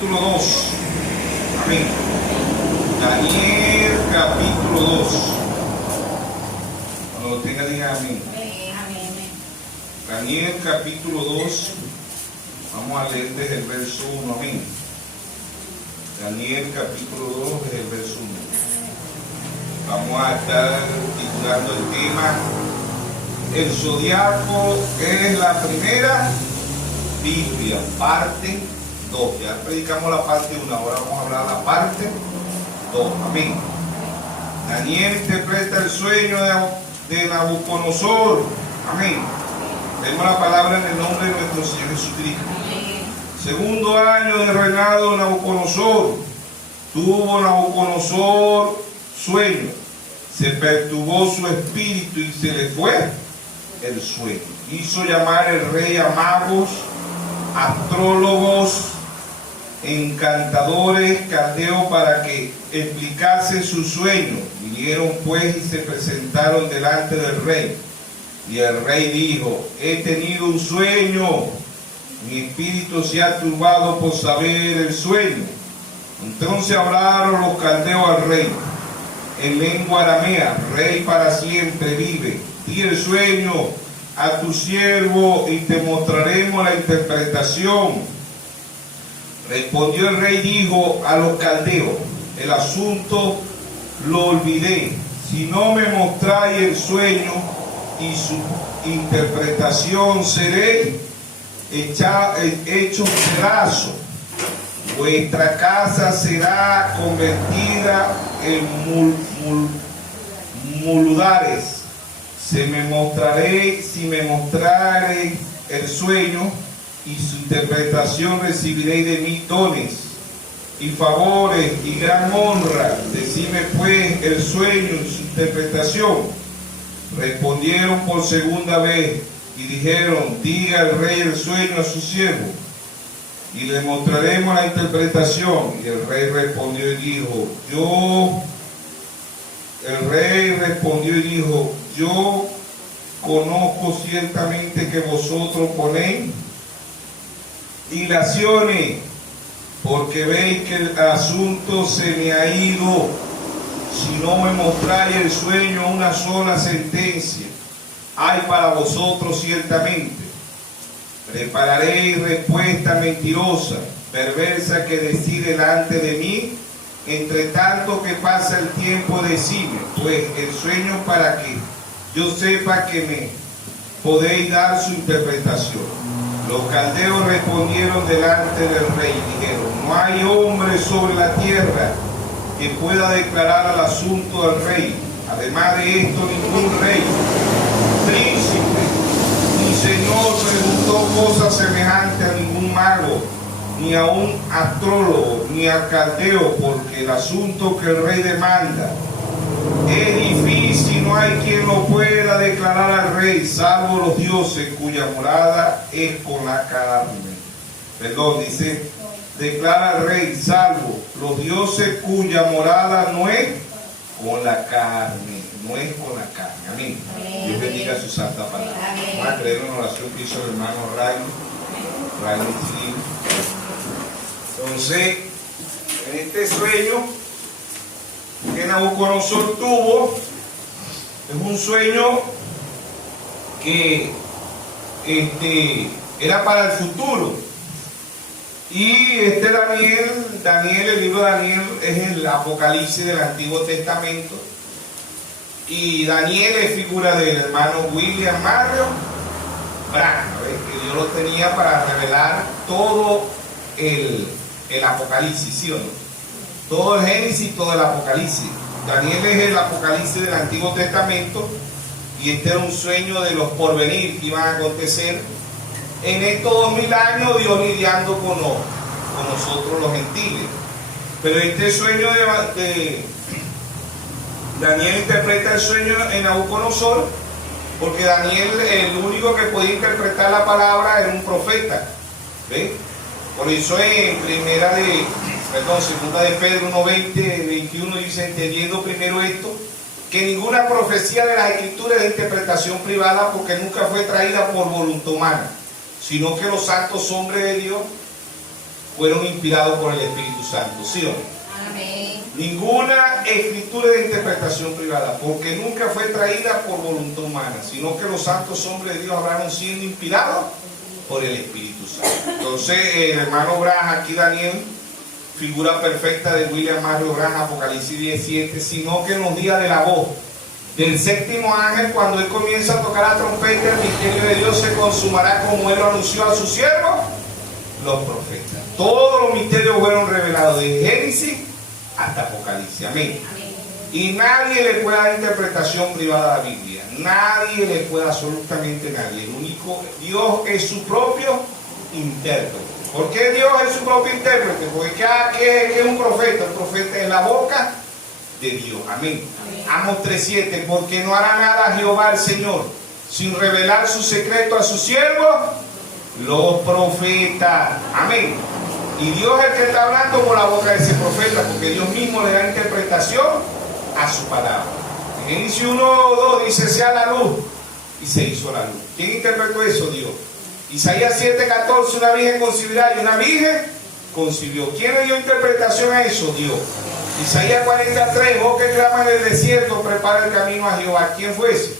capítulo 2. Amén. Daniel capítulo 2. Cuando lo tenga, diga amén. Daniel capítulo 2. Vamos a leer desde el verso 1. Amén. Daniel capítulo 2, desde el verso 1. Vamos a estar titulando el tema: el zodiaco es la primera Biblia, parte 2. Ya predicamos la parte 1, ahora vamos a hablar la parte 2. Amén. Daniel interpreta el sueño de Nabucodonosor. Amén. Leemos la palabra en el nombre de nuestro Señor Jesucristo. Segundo año de reinado de Nabucodonosor. Tuvo Nabucodonosor sueño. Se perturbó su espíritu y se le fue el sueño. Hizo llamar el rey a magos, astrólogos, encantadores, caldeos, para que explicase su sueño. Vinieron pues y se presentaron delante del rey. Y el rey dijo: he tenido un sueño, mi espíritu se ha turbado por saber el sueño. Entonces hablaron los caldeos al rey en lengua aramea: rey, para siempre vive, di el sueño a tu siervo y te mostraremos la interpretación. Respondió el rey, dijo a los caldeos: el asunto lo olvidé. Si no me mostráis el sueño y su interpretación, seré hecho pedazo. Vuestra casa será convertida en muludares. Si me mostrare el sueño y su interpretación, recibiréis de mí dones y favores y gran honra. Decime pues el sueño y su interpretación. Respondieron por segunda vez y dijeron: diga el rey el sueño a su siervo y le mostraremos la interpretación. Y el rey respondió y dijo: yo conozco ciertamente que vosotros ponéis dilaciones, porque veis que el asunto se me ha ido. Si no me mostráis el sueño, una sola sentencia hay para vosotros ciertamente. Prepararéis respuesta mentirosa, perversa, que decir delante de mí. Entre tanto que pasa el tiempo, decime pues el sueño, para que yo sepa que me podéis dar su interpretación. Los caldeos respondieron delante del rey y dijeron: no hay hombre sobre la tierra que pueda declarar al asunto del rey. Además de esto, ningún rey, príncipe ni señor preguntó cosa semejante a ningún mago, ni a un astrólogo, ni al caldeo, porque el asunto que el rey demanda es difícil, no hay quien lo pueda declarar al rey, salvo los dioses cuya morada es con la carne. Perdón, dice: declara al rey, salvo los dioses cuya morada no es con la carne, no es con la carne. Amén. Dios bendiga su santa palabra. Vamos a creer una oración que hizo el hermano Ray. Entonces, en este sueño que Nabucodonosor tuvo, es un sueño que era para el futuro. Y Daniel, el libro de Daniel es el Apocalipsis del Antiguo Testamento. Y Daniel es figura del hermano William Marion Branham, que Dios lo tenía para revelar todo el Apocalipsis, ¿sí o no? Todo el Génesis, todo el Apocalipsis. Daniel es el Apocalipsis del Antiguo Testamento, y este era un sueño de los porvenir que iban a acontecer en estos 2000 años, Dios lidiando con nosotros los gentiles. Pero este sueño de Daniel interpreta el sueño en Nabucodonosor, porque Daniel, el único que podía interpretar la palabra, era un profeta. ¿Ven? Por eso en segunda de Pedro 1:20, 21 dice: entendiendo primero esto, que ninguna profecía de las Escrituras es de interpretación privada, porque nunca fue traída por voluntad humana, sino que los santos hombres de Dios fueron inspirados por el Espíritu Santo, ¿sí o no? Amén. Ninguna escritura de interpretación privada, porque nunca fue traída por voluntad humana, sino que los santos hombres de Dios hablaron siendo inspirados por el Espíritu Santo. Entonces, el hermano Branham, aquí Daniel, figura perfecta de William Mario Branham, Apocalipsis 17, sino que en los días de la voz del séptimo ángel, cuando él comienza a tocar la trompeta, el misterio de Dios se consumará como él lo anunció a sus siervos, los profetas. Todos los misterios fueron revelados de Génesis hasta Apocalipsis. Amén. Y nadie le puede dar interpretación privada a la Biblia. Nadie le puede, absolutamente nadie. El único, Dios es su propio intérprete. ¿Por qué Dios es su propio intérprete? Porque ¿qué es un profeta? Un profeta es la boca de Dios. Amén. Amos 3:7. Porque no hará nada Jehová el Señor sin revelar su secreto a sus siervos, los profetas. Amén. Y Dios es el que está hablando por la boca de ese profeta, porque Dios mismo le da interpretación a su palabra. En Génesis 1:2 dice: sea la luz, y se hizo la luz. ¿Quién interpretó eso? Dios. Isaías 7:14, una virgen concebirá, y una virgen concibió. ¿Quién le dio interpretación a eso? Dios. Isaías 43, vos que clama en el desierto, prepara el camino a Jehová. ¿Quién fue ese?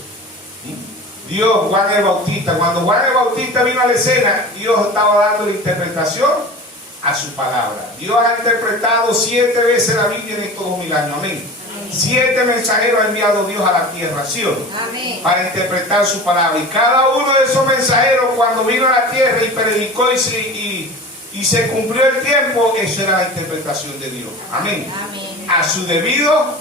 Dios. Juan el Bautista. Cuando Juan el Bautista vino a la escena, Dios estaba dando la interpretación a su palabra. Dios ha interpretado 7 veces la Biblia en estos 2000 años. Amén. 7 mensajeros ha enviado Dios a la tierra, ¿sí o no? Amén. Para interpretar su palabra. Y cada uno de esos mensajeros, cuando vino a la tierra y predicó y se cumplió el tiempo, eso era la interpretación de Dios. Amén. Amén. A su debido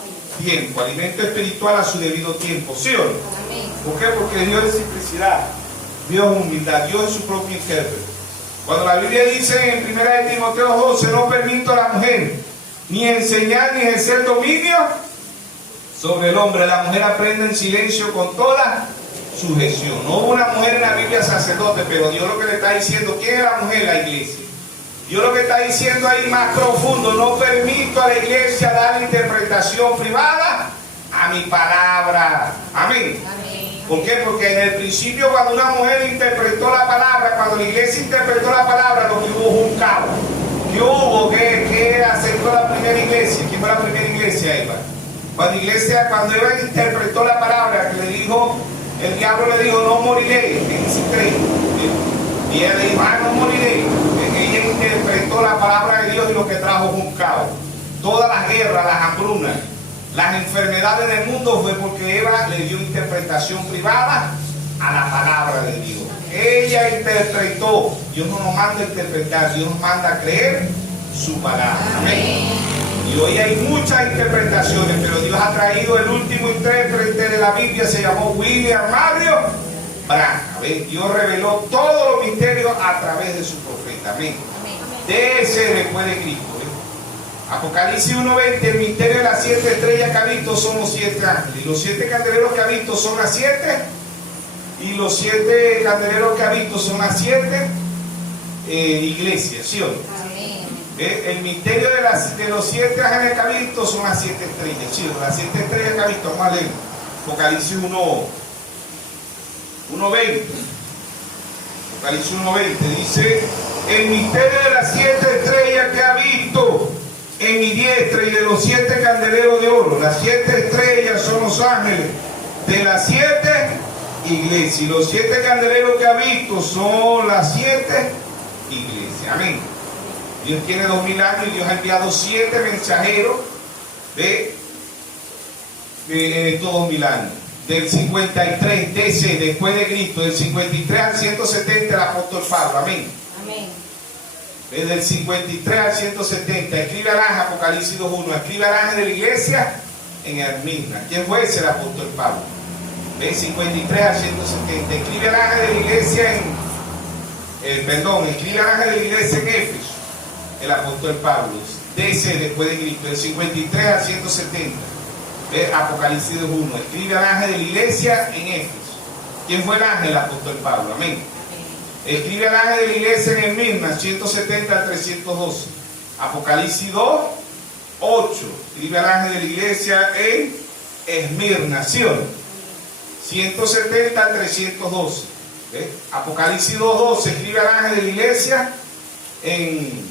tiempo. Alimento espiritual a su debido tiempo, ¿sí o no? Amén. ¿Por qué? Porque Dios es simplicidad, Dios es humildad, Dios es su propio intérprete. Cuando la Biblia dice en 1 de Timoteo 12, no permito a la mujer ni enseñar ni ejercer dominio sobre el hombre. La mujer aprende en silencio con toda sujeción. No hubo una mujer en la Biblia sacerdote, pero Dios lo que le está diciendo, ¿quién es la mujer? La iglesia. Dios lo que está diciendo ahí más profundo, no permito a la iglesia dar interpretación privada a mi palabra. Amén. Amén. ¿Por qué? Porque en el principio, cuando una mujer interpretó la palabra, cuando la iglesia interpretó la palabra, lo que hubo fue un caos. ¿Qué hubo? ¿Qué aceptó la primera iglesia? ¿Quién fue la primera iglesia, Eva? Cuando Eva interpretó la palabra, que le dijo, el diablo le dijo, no moriré, Génesis 3. Y ella le dijo, no moriré. Ella interpretó la palabra de Dios y lo que trajo fue un caos. Todas las guerras, las hambrunas, las enfermedades del mundo fue porque Eva le dio interpretación privada a la palabra de Dios. Ella interpretó. Dios no nos manda a interpretar, Dios nos manda a creer su palabra. Amén. Y hoy hay muchas interpretaciones, pero Dios ha traído el último intérprete de la Biblia, se llamó William Mario Branham. Dios reveló todos los misterios a través de su profeta. Amén. De ese después de Cristo. Apocalipsis 1:20, el misterio de las 7 estrellas que ha visto son los 7 ángeles. Y los 7 candeleros que ha visto son las 7. Y los 7 candeleros que ha visto son las 7 iglesias, ¿sí o no? Amén. El misterio de los 7 ángeles que ha visto son las 7 estrellas, ¿sí o no? Las 7 estrellas que ha visto, vamos a leer. Apocalipsis 1:20. Apocalipsis 1:20 dice: el misterio de las 7 estrellas que ha visto en mi diestra y de los 7 candeleros de oro. Las 7 estrellas son los ángeles de las 7 iglesias. Y los 7 candeleros que ha visto son las 7 iglesias. Amén. Dios tiene 2000 años y Dios ha enviado 7 mensajeros de estos 2000 años. Del 53 DC, después de Cristo, del 53 al 170, el apóstol Pablo. Amén. Amén. Desde el 53 al 170, escribe al ángel, Apocalipsis 2:1, escribe al ángel de la iglesia en Esmirna. ¿Quién fue ese? El apóstol Pablo. Del 53 al 170, escribe al ángel de la iglesia escribe al ángel de la iglesia en Éfeso, el apóstol Pablo. DC, después de Cristo, del 53 al 170. Apocalipsis 2:1, escribe al ángel de la iglesia en Éfeso. ¿Quién fue el ángel? El apóstol Pablo. Amén. Escribe al ángel de la iglesia en Esmirna, 170 al 312. Apocalipsis 2:8. Escribe al ángel de la iglesia en Esmirna, ¿sí o no? 170 al 312. ¿Ves? Apocalipsis 2:12. Escribe al ángel de la iglesia en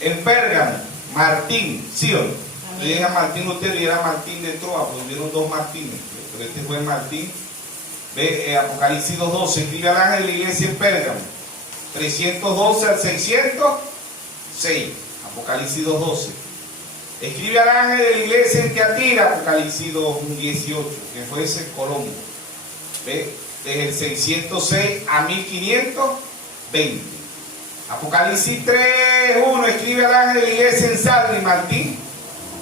En Pérgamo, Martín, ¿sí o no? Le dije a Martín Lutero y era Martín de Troa, porque hubieron dos Martínez, pero este fue Martín. Ve, Apocalipsis 2:12, escribe al ángel de la iglesia en Pérgamo, 312 al 606, Apocalipsis 2:12. Escribe al ángel de la iglesia en Tiatira, Apocalipsis 2:18, que fue ese Colombo. ¿Ve? Desde el 606 a 1520. Apocalipsis 3:1, escribe al ángel de la iglesia en Sardis, Martín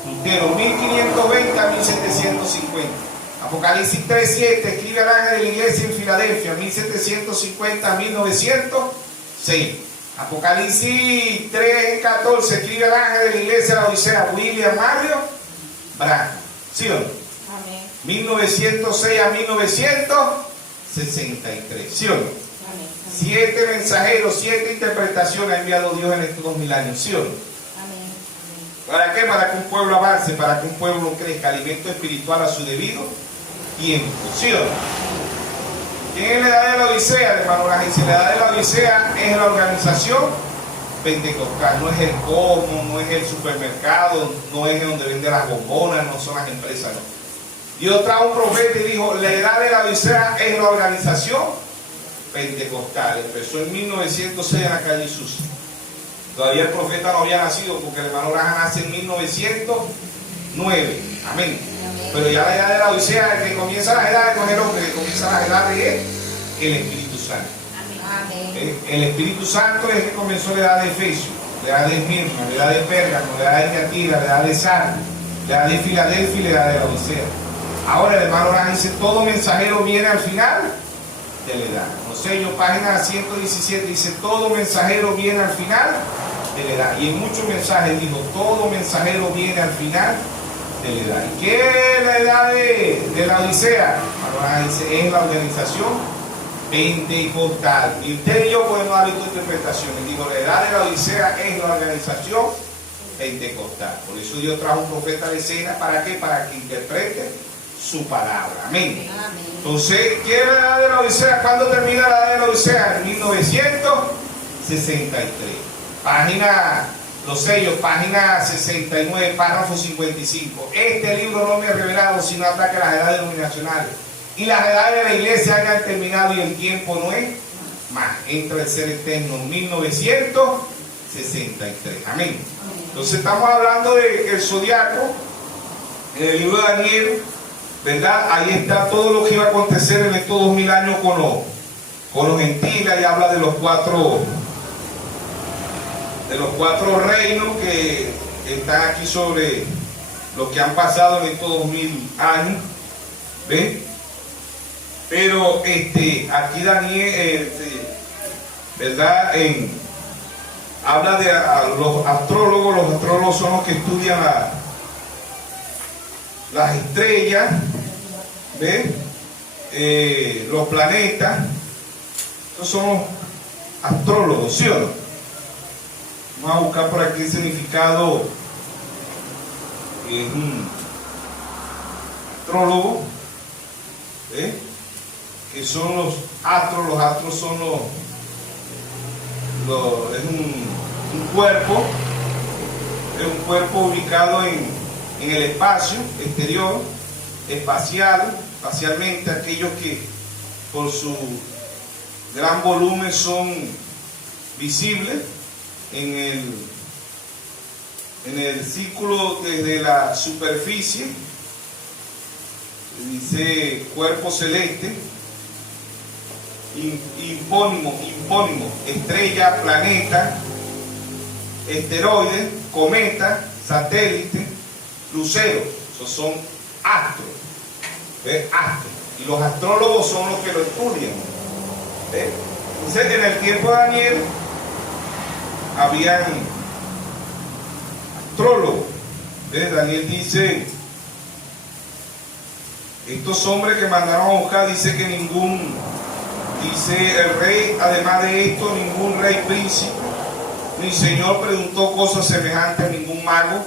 Lutero, 1520 a 1750. Apocalipsis 3:7, escribe al ángel de la iglesia en Filadelfia, 1750 a 1906. Apocalipsis 3:14, escribe al ángel de la iglesia de la Odisea, William Mario Branham. ¿Sí o no? Amén. 1906 a 1963. ¿Sí o no? Amén. 7 mensajeros, 7 interpretaciones ha enviado Dios en estos 2000 años. ¿Sí o no? Amén. ¿Para qué? Para que un pueblo avance, para que un pueblo crezca, alimento espiritual a su debido tiempo. ¿Sí o no? ¿Quién es la edad de la Odisea, hermano? La edad de la Odisea es la organización pentecostal, no es el Cosmo, no es el supermercado, no es donde venden las bombonas, no son las empresas, no. Dios trajo un profeta y dijo, la edad de la Odisea es la organización pentecostal. Empezó en 1906 en la calle Susa. Todavía el profeta no había nacido porque el hermano Branham nace en 1909. Amén. Pero ya la edad de la Odisea, el que comienza las edades con el hombre, que comienza las edades es el Espíritu Santo. Amén. El Espíritu Santo es el que comenzó la edad de Efesios, la edad de Esmirna, la edad de Pérgamo, la edad de Tiatira, la edad de Sardis, la edad de Filadelfia y la edad de la Odisea. Ahora el hermano Branham dice, todo mensajero viene al final de la edad. No sé, yo página 117 dice, todo mensajero viene al final de la edad. Y en muchos mensajes dijo, todo mensajero viene al final de la edad. ¿Y qué es la edad de la Odisea? Ahora dice, es la organización pentecostal. Y usted y yo podemos dar esta interpretación. Digo, la edad de la Odisea es la organización pentecostal. Por eso Dios trajo un profeta de escena. ¿Para qué? Para que interprete su palabra. Amén. Amén. Entonces, ¿qué es la edad de la Odisea? ¿Cuándo termina la edad de la Odisea? En 1963. Página, los sellos, página 69, párrafo 55. Este libro no me ha revelado sino hasta que las edades denominacionales y las edades de la iglesia hayan terminado y el tiempo no es más. Entra el ser eterno, 1963. Amén. Entonces estamos hablando del zodiaco, en el libro de Daniel, ¿verdad? Ahí está todo lo que iba a acontecer en estos 2000 años con los gentiles, y habla de los cuatro reinos que están aquí sobre lo que han pasado en estos 2000 años. ¿Ven? Pero aquí Daniel, ¿verdad? Habla de los astrólogos. Los astrólogos son los que estudian las estrellas, ¿ven? Los planetas. Estos son los astrólogos, ¿sí o no? Vamos a buscar por aquí el significado. Es un astrólogo, ¿eh? Que son los astros. Los astros son es un cuerpo ubicado en el espacio exterior, espacialmente, aquellos que por su gran volumen son visibles en el círculo desde la superficie. Dice cuerpo celeste, impónimo, estrella, planeta, esteroide, cometa, satélite, lucero. Esos son astros. ¿Ves? Astros. Y los astrólogos son los que lo estudian. ¿Ves? Entonces, en el tiempo de Daniel habían astrólogos. ¿Ves? Daniel dice, estos hombres que mandaron a buscar, dice que dice el rey, además de esto, ningún rey, príncipe, ni señor preguntó cosas semejantes a ningún mago,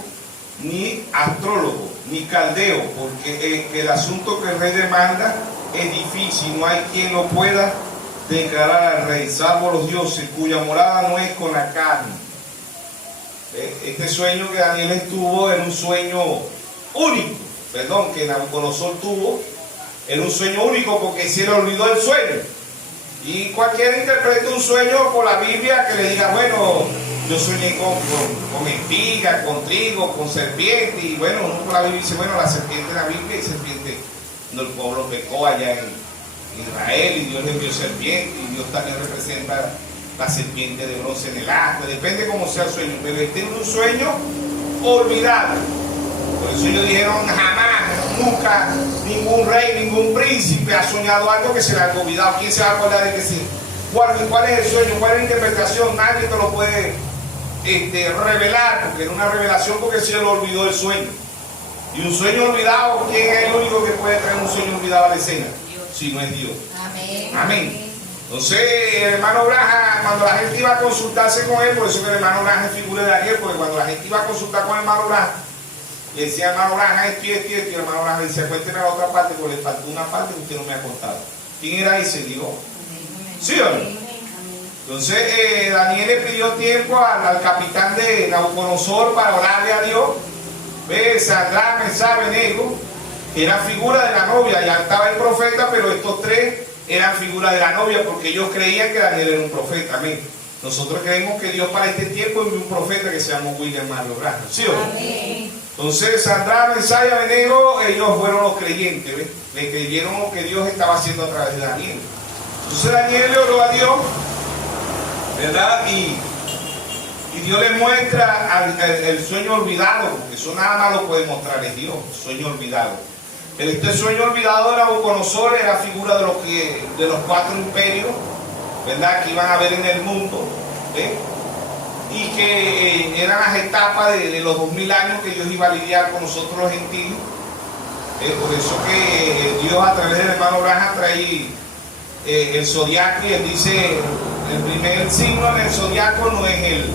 ni astrólogo, ni caldeo, porque el asunto que el rey demanda es difícil, no hay quien lo pueda declarar al rey, salvo los dioses, cuya morada no es con la carne. este sueño que Daniel estuvo era un sueño único, perdón, que Nabucodonosor tuvo, era un sueño único porque se le olvidó el sueño. Y cualquiera interpreta un sueño por la Biblia que le diga, bueno, yo soñé con espiga, con trigo, con serpiente, y bueno, uno por la Biblia dice, bueno, la serpiente en la Biblia y serpiente, cuando el pueblo pecó allá en Israel y Dios le envió serpiente, y Dios también representa la serpiente de bronce en el asta, depende cómo sea el sueño, pero este es un sueño olvidado. Por eso ellos dijeron, jamás, nunca, ningún rey, ningún príncipe ha soñado algo que se le haya olvidado. ¿Quién se va a acordar de que sí? ¿Cuál es el sueño? ¿Cuál es la interpretación? Nadie te lo puede revelar, porque era una revelación porque se le olvidó el sueño. Y un sueño olvidado, ¿quién es el único que puede traer un sueño olvidado a la escena? Si no es Dios. Amén. Amén. Entonces, el hermano Branham, cuando la gente iba a consultarse con él, por eso que el hermano Branham es figura de Daniel, porque cuando la gente iba a consultar con el hermano Branham, y decía, hermano Branham, esto y el hermano Branham decía, cuénteme la otra parte, porque le faltó una parte que usted no me ha contado. ¿Quién era ese? Dios. ¿Sí o no? Entonces, Daniel le pidió tiempo al capitán de Nabucodonosor para orarle a Dios. Ve, Sadrach, Mesach, Abednego, que eran figura de la novia, ya estaba el profeta, pero estos tres eran figura de la novia, porque ellos creían que Daniel era un profeta. Amén. Nosotros creemos que Dios para este tiempo envió un profeta que se llamó William Mario Branham. ¿Sí o no? Amén. Entonces, Sadrach, Mesach y Abednego, ellos fueron los creyentes, ¿ves? Le creyeron lo que Dios estaba haciendo a través de Daniel. Entonces Daniel le oró a Dios, ¿verdad? Y Dios le muestra el sueño olvidado, porque eso nada más lo puede mostrar es Dios, sueño olvidado. Este sueño olvidado de Nabucodonosor era figura de los 4 imperios, ¿verdad? Que iban a haber en el mundo, ¿eh? Y que eran las etapas de los 2000 años que Dios iba a lidiar con nosotros los gentiles. Por eso que Dios a través del hermano Branham trae el zodiaco, y él dice, el primer signo en el zodiaco no es el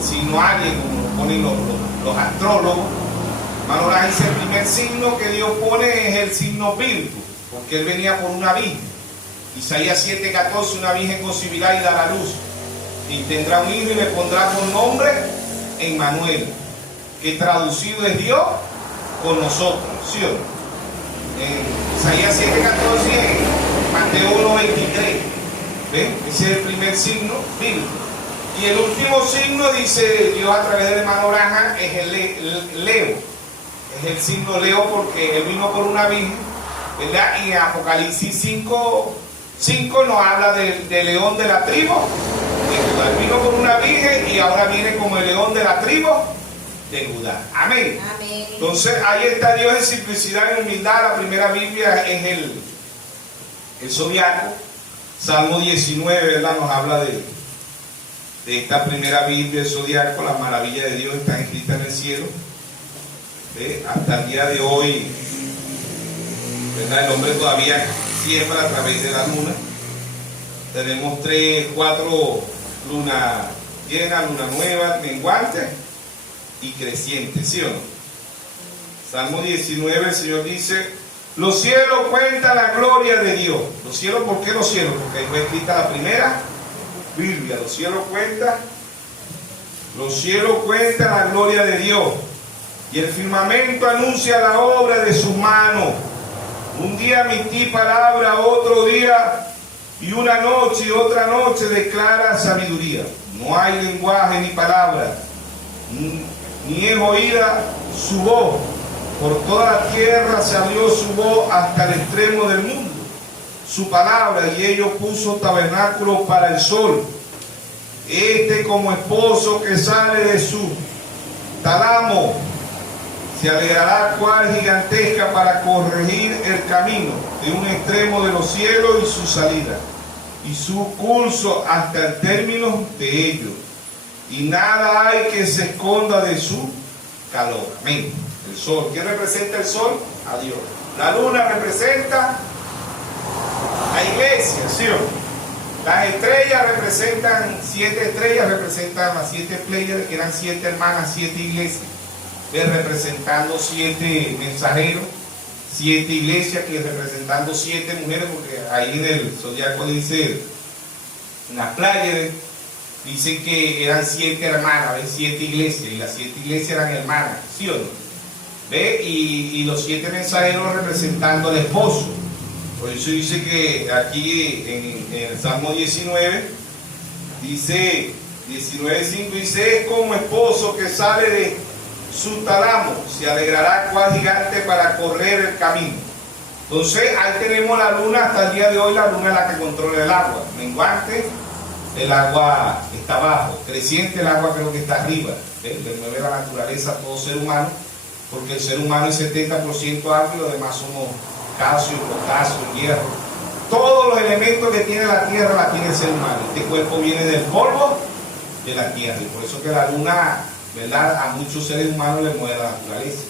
signo Aries, como ponen los astrólogos. Hermano Branham dice, el primer signo que Dios pone es el signo Virgo, porque él venía por una virgen. Isaías 7:14, una virgen concebirá y dará luz, y tendrá un hijo y le pondrá por nombre Emmanuel, que traducido es Dios con nosotros, ¿sí o no? Isaías 7:14, Mateo 1:23, ¿ven? Ese es el primer signo bíblico. Y el último signo, dice Dios a través del hermano Branham, es el Leo. Es el signo Leo porque él vino por una virgen, ¿verdad? Y en Apocalipsis 5 nos habla de león de la tribu de Judá. Él vino por una virgen y ahora viene como el león de la tribu de Judá. Amén. Amén. Entonces ahí está Dios en simplicidad y humildad. La primera Biblia es el zodiaco. Salmo 19, ¿verdad? Nos habla de esta primera Biblia del zodiaco. Las maravillas de Dios están escritas en el cielo. Hasta el día de hoy, ¿verdad? El hombre todavía siembra a través de la luna. Tenemos 4 lunas llenas, luna nueva, menguante y creciente, ¿sí o no? Salmo 19, el Señor dice, los cielos cuentan la gloria de Dios. Los cielos, ¿por qué los cielos? Porque ahí fue escrita la primera Biblia. Los cielos cuentan la gloria de Dios, y el firmamento anuncia la obra de sus manos. Un día emití palabra, otro día, y una noche y otra noche declara sabiduría. No hay lenguaje ni palabra, ni es oída su voz. Por toda la tierra salió su voz hasta el extremo del mundo. Su palabra, y ello puso tabernáculo para el sol. Como esposo que sale de su tálamo, se alegrará cual gigantesca para corregir el camino de un extremo de los cielos y su salida, y su curso hasta el término de ellos. Y nada hay que se esconda de su calor. Amén. El sol. ¿Qué representa el sol? A Dios. La luna representa la iglesia, ¿sí o no? Las estrellas representan 7 estrellas, representan las 7 pléyades, que eran 7 hermanas, 7 iglesias, representando 7 mensajeros, 7 iglesias, que representando 7 mujeres, porque ahí en el zodiaco dice las pléyades, dice que eran 7 hermanas, ¿ves? 7 iglesias, y las 7 iglesias eran hermanas, ¿sí o no? ¿Ve? Y los 7 mensajeros representando al esposo. Por eso dice que aquí en el Salmo 19, dice 19:5, dice: es como esposo que sale de su tálamo, se alegrará cual gigante para correr el camino. Entonces ahí tenemos la luna. Hasta el día de hoy la luna es la que controla el agua. Menguante, el agua está abajo; creciente, el agua creo que está arriba. Le mueve la naturaleza a todo ser humano, porque el ser humano es 70% agua y los demás somos calcio, potasio, hierro. Todos los elementos que tiene la tierra la tiene el ser humano. Este cuerpo viene del polvo de la tierra, y por eso que la luna, ¿verdad?, a muchos seres humanos les mueve la naturaleza.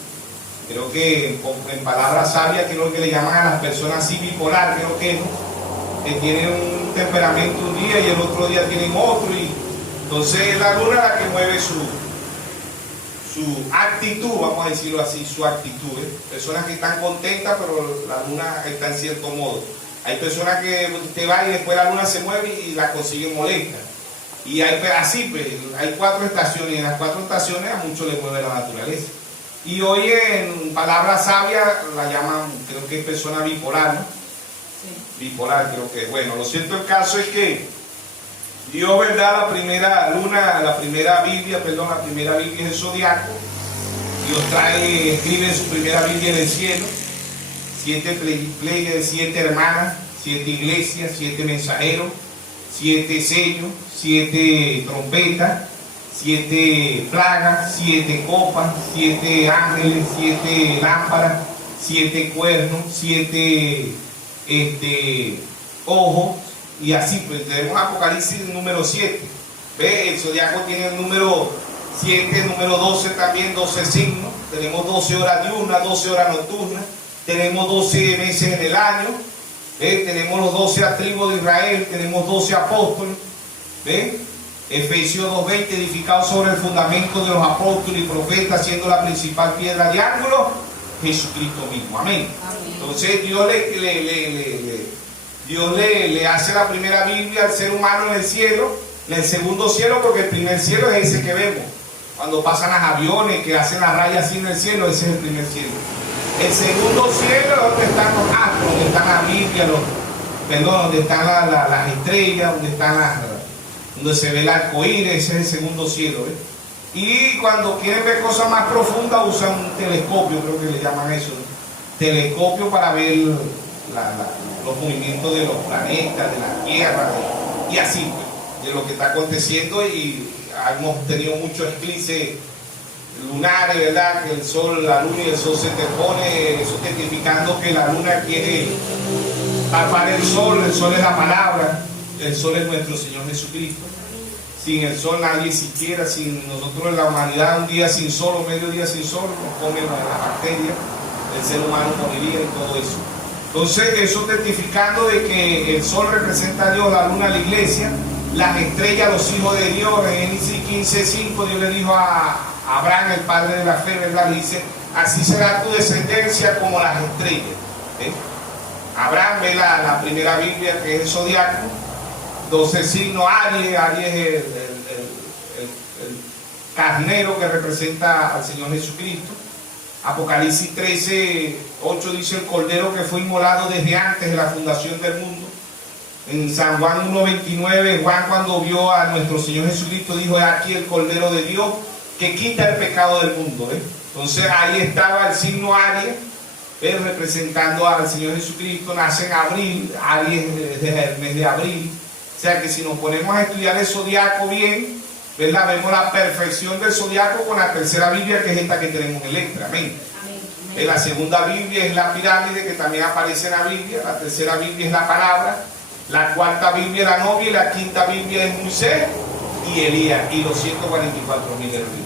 Creo que en palabras sabias, creo que le llaman a las personas así bipolar, creo que no, que tienen un temperamento un día y el otro día tienen otro, y entonces es la luna la que mueve su actitud, vamos a decirlo así, su actitud. Personas que están contentas, pero la luna está en cierto modo. Hay personas que te va y después la luna se mueve y la consiguen molesta. Y hay así, pues, hay 4 estaciones, y en las 4 estaciones a muchos les mueve la naturaleza. Y hoy en palabras sabias la llaman, creo que es persona bipolar, ¿no? Sí. Bipolar, creo que. Bueno, lo cierto el caso es que Dios, ¿verdad? La primera luna, la primera Biblia es el zodiaco. Dios escribe en su primera Biblia en el cielo 7 pleiades de 7 hermanas, 7 iglesias, 7 mensajeros, 7 sellos, 7 trompetas, 7 plagas, 7 copas, 7 ángeles, 7 lámparas, 7 cuernos, 7 ojos, y así pues tenemos Apocalipsis número 7. ¿Ve? El zodiaco tiene el número 7, número 12 también, 12 signos. Tenemos 12 horas diurnas, 12 horas nocturnas, tenemos 12 meses en el año. Tenemos los 12 tribus de Israel, tenemos 12 apóstoles. ¿Ve? Efesios 2:20, edificado sobre el fundamento de los apóstoles y profetas, siendo la principal piedra de ángulo Jesucristo mismo. Amén. Amén. Entonces Dios le hace la primera Biblia al ser humano en el cielo, en el segundo cielo, porque el primer cielo es ese que vemos. Cuando pasan los aviones que hacen las rayas así en el cielo, ese es el primer cielo. El segundo cielo es donde están los astros, donde están la Biblia, donde están las estrellas, donde se ve el arco iris. Ese es el segundo cielo. Y cuando quieren ver cosas más profundas usan un telescopio, creo que le llaman eso, ¿no? Telescopio, para ver los movimientos de los planetas, de la Tierra, y así, de lo que está aconteciendo. Y hemos tenido muchos eclipses lunares, ¿verdad? Que el sol, la luna y el sol se interpone, eso testificando que la luna quiere tapar el sol es la palabra, el sol es nuestro Señor Jesucristo. Sin el sol nadie siquiera, sin nosotros en la humanidad, un día sin sol o medio día sin sol, nos comen las bacterias, el ser humano moriría y todo eso. Entonces eso testificando de que el sol representa a Dios, la luna a la iglesia, las estrellas los hijos de Dios. En Génesis 15:5 Dios le dijo a Abraham, el padre de la fe, ¿verdad? Le dice: así será tu descendencia como las estrellas. Abraham ve la primera Biblia, que es el zodiaco, 12 signos. Aries es el carnero que representa al Señor Jesucristo. Apocalipsis 13:8 dice: el cordero que fue inmolado desde antes de la fundación del mundo. En San Juan 1:29, Juan, cuando vio a nuestro Señor Jesucristo, dijo: es aquí el cordero de Dios que quita el pecado del mundo. Entonces ahí estaba el signo Aries, representando al Señor Jesucristo. Nace en abril, Aries desde el mes de abril. O sea que si nos ponemos a estudiar el zodiaco bien, ¿verdad?, vemos la perfección del zodiaco con la tercera Biblia, que es esta que tenemos en letra. Amén. Amén. La segunda Biblia es la pirámide, que también aparece en la Biblia. La tercera Biblia es la palabra. La cuarta Biblia es la novia, y la quinta Biblia es Moisés y Elías y los 144.000 hermanos.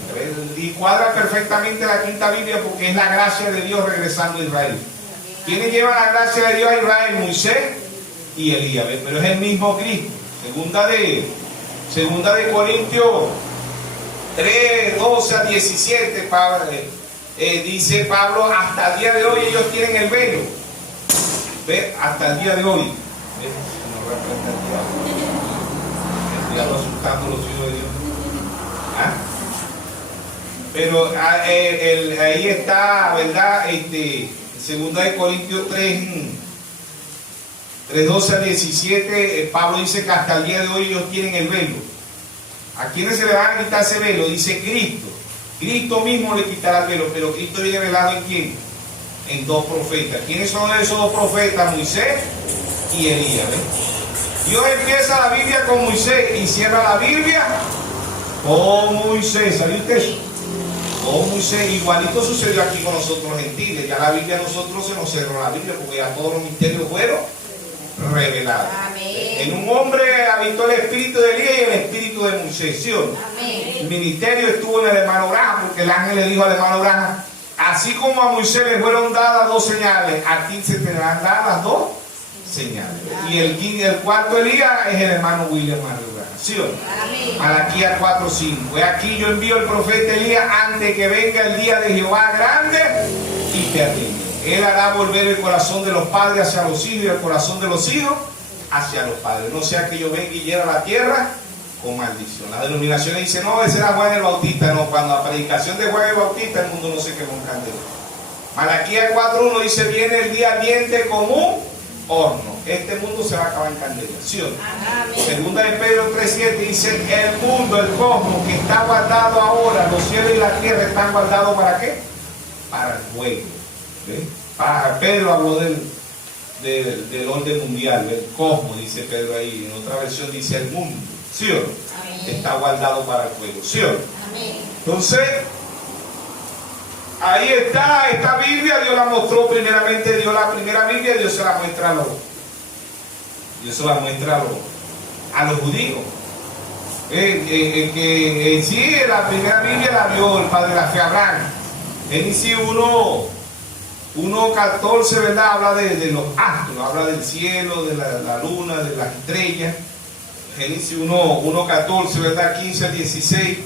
Y cuadra perfectamente la quinta Biblia, porque es la gracia de Dios regresando a Israel. ¿Quiénes llevan la gracia de Dios a Israel? Moisés y Elías, pero es el mismo Cristo. Segunda de Corintios 3:12-17, dice Pablo: hasta el día de hoy ellos tienen el velo. ¿Ve? Hasta el día de hoy. diablo asustando a los hijos de Dios. ¿Ah? Pero ahí está, ¿verdad? Segunda de Corintios 3:12 al 17, Pablo dice que hasta el día de hoy ellos tienen el velo. ¿A quiénes se le van a quitar ese velo? Dice Cristo. Cristo mismo le quitará el velo, pero Cristo viene velado ¿en quién? En dos profetas. ¿Quiénes son esos dos profetas? Moisés y Elías. ¿Ves? Dios empieza la Biblia con Moisés y cierra la Biblia con Moisés. ¿Sabía usted eso? Con Moisés. Igualito sucedió aquí con nosotros los gentiles. Ya la Biblia a nosotros se nos cerró la Biblia porque ya todos los misterios fueron revelados. Amén. En un hombre habitó el espíritu de Elías y el espíritu de Moisés. ¿Sí o no? Amén. El ministerio estuvo en el hermano Abraham, porque el ángel le dijo al hermano Abraham: así como a Moisés le fueron dadas dos señales, a ti se te darán dadas dos señales. Y el cuarto Elías es el hermano William Abraham. ¿Sí o no? Amén. Malaquías 4:5. Aquí yo envío al profeta Elías antes que venga el día de Jehová grande y terrible. Él hará volver el corazón de los padres hacia los hijos y el corazón de los hijos hacia los padres. No sea que yo venga y hiera la tierra con maldición. Las denominaciones dicen: no, ese era Juan el Bautista. No, cuando la predicación de Juan el Bautista, el mundo no se quemó en candela. Malaquías 4:1 dice: viene el día ardiente como un horno. Este mundo se va a acabar en candela. ¿Sí o no? Amén. Segunda de Pedro 3:7 dice: el mundo, el cosmos que está guardado ahora, los cielos y la tierra están guardados ¿para qué? Para el fuego. ¿Ves? Pedro habló del orden mundial, del cosmos, dice Pedro ahí. En otra versión dice el mundo. ¿Sí o no? Amén. Está guardado para el fuego. ¿Sí o no? Amén. Entonces, ahí está esta Biblia. Dios la mostró primeramente. Dios la primera Biblia, Dios se la muestra a los judíos. Que en sí la primera Biblia la vio el padre de la fe Abraham. Génesis 1:14, ¿verdad? Habla de los astros, habla del cielo, de la luna, de las estrellas. Génesis 1:14, ¿verdad? 15 al 16.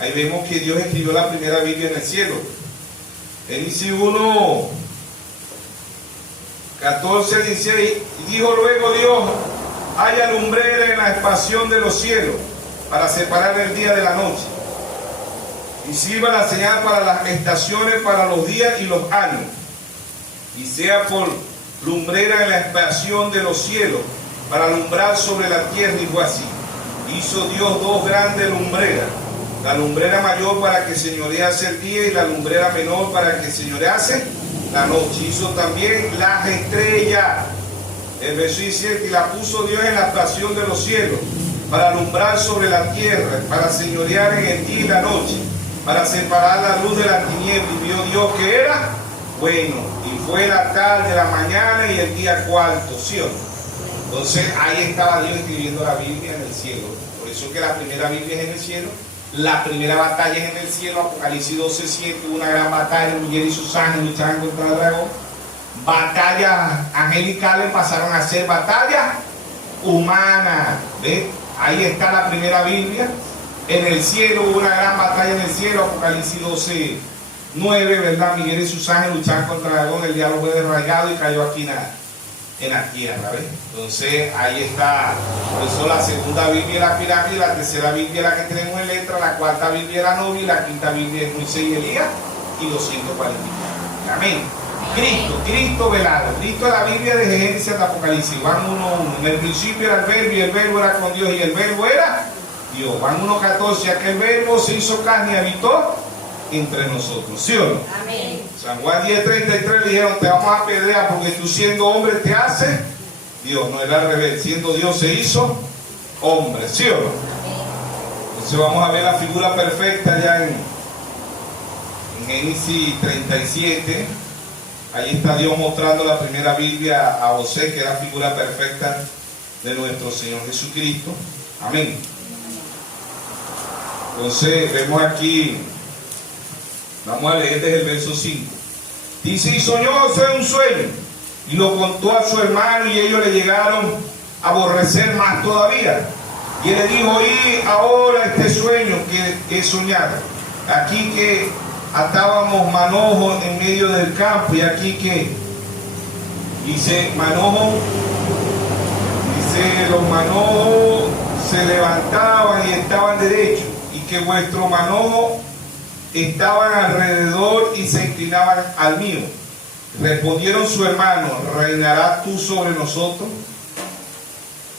Ahí vemos que Dios escribió la primera Biblia en el cielo. Génesis 1:14 al 16. Y dijo luego Dios: haya lumbrera en la expansión de los cielos para separar el día de la noche, y sirva la señal para las estaciones, para los días y los años, y sea por lumbrera en la expansión de los cielos para alumbrar sobre la tierra. Y fue así. Hizo Dios dos grandes lumbreras, la lumbrera mayor para que señorease el día y la lumbrera menor para que señorease la noche. Hizo también las estrellas, el verso 17, y la puso Dios en la expansión de los cielos para alumbrar sobre la tierra, para señorear en el día y la noche, para separar la luz de la tiniebla. Y vio Dios que era bueno, y fue la tarde, la mañana y el día cuarto. ¿Sí o no? Entonces ahí estaba Dios escribiendo la Biblia en el cielo. Por eso que la primera Biblia es en el cielo, la primera batalla es en el cielo. Apocalipsis 12:7, una gran batalla, Miguel y sus ángeles luchaban contra el dragón. Batallas angelicales pasaron a ser batallas humanas. ¿Ves? Ahí está la primera Biblia. En el cielo hubo una gran batalla en el cielo. Apocalipsis 12:9, ¿verdad? Miguel y sus ángeles luchaban contra el dragón. El diablo fue desarraigado y cayó aquí en la tierra. ¿Ves? Entonces ahí está. Por eso la segunda Biblia es la pirámide, la tercera Biblia es la que tenemos en letra, la cuarta Biblia es la novia y la quinta Biblia es Moisés y Elías y los 144. Amén. Cristo velado. Cristo es la Biblia de Génesis hasta Apocalipsis. Juan 1:1. En el principio era el verbo y el verbo era con Dios y el verbo era Dios. Juan 1:14. Aquel verbo se hizo carne y habitó entre nosotros. ¿Sí o no? Amén. San Juan 10:33 le dijeron: te vamos a apedrear porque tú siendo hombre te haces Dios. No era al revés. Siendo Dios se hizo hombre. ¿Sí o no? Entonces vamos a ver la figura perfecta ya en Génesis 37. Ahí está Dios mostrando la primera Biblia a José, que es la figura perfecta de nuestro Señor Jesucristo. Amén. Entonces vemos aquí, vamos a leer desde el verso 5. Dice: y soñó José un sueño y lo contó a su hermano, y ellos le llegaron a aborrecer más todavía. Y él le dijo: oí ahora este sueño que he soñado. Aquí que atábamos manojos en medio del campo, y aquí que dice manojo, dice los manojos se levantaban y estaban derechos, y que vuestro manojo estaban alrededor y se inclinaban al mío. Respondieron su hermano: ¿reinarás tú sobre nosotros?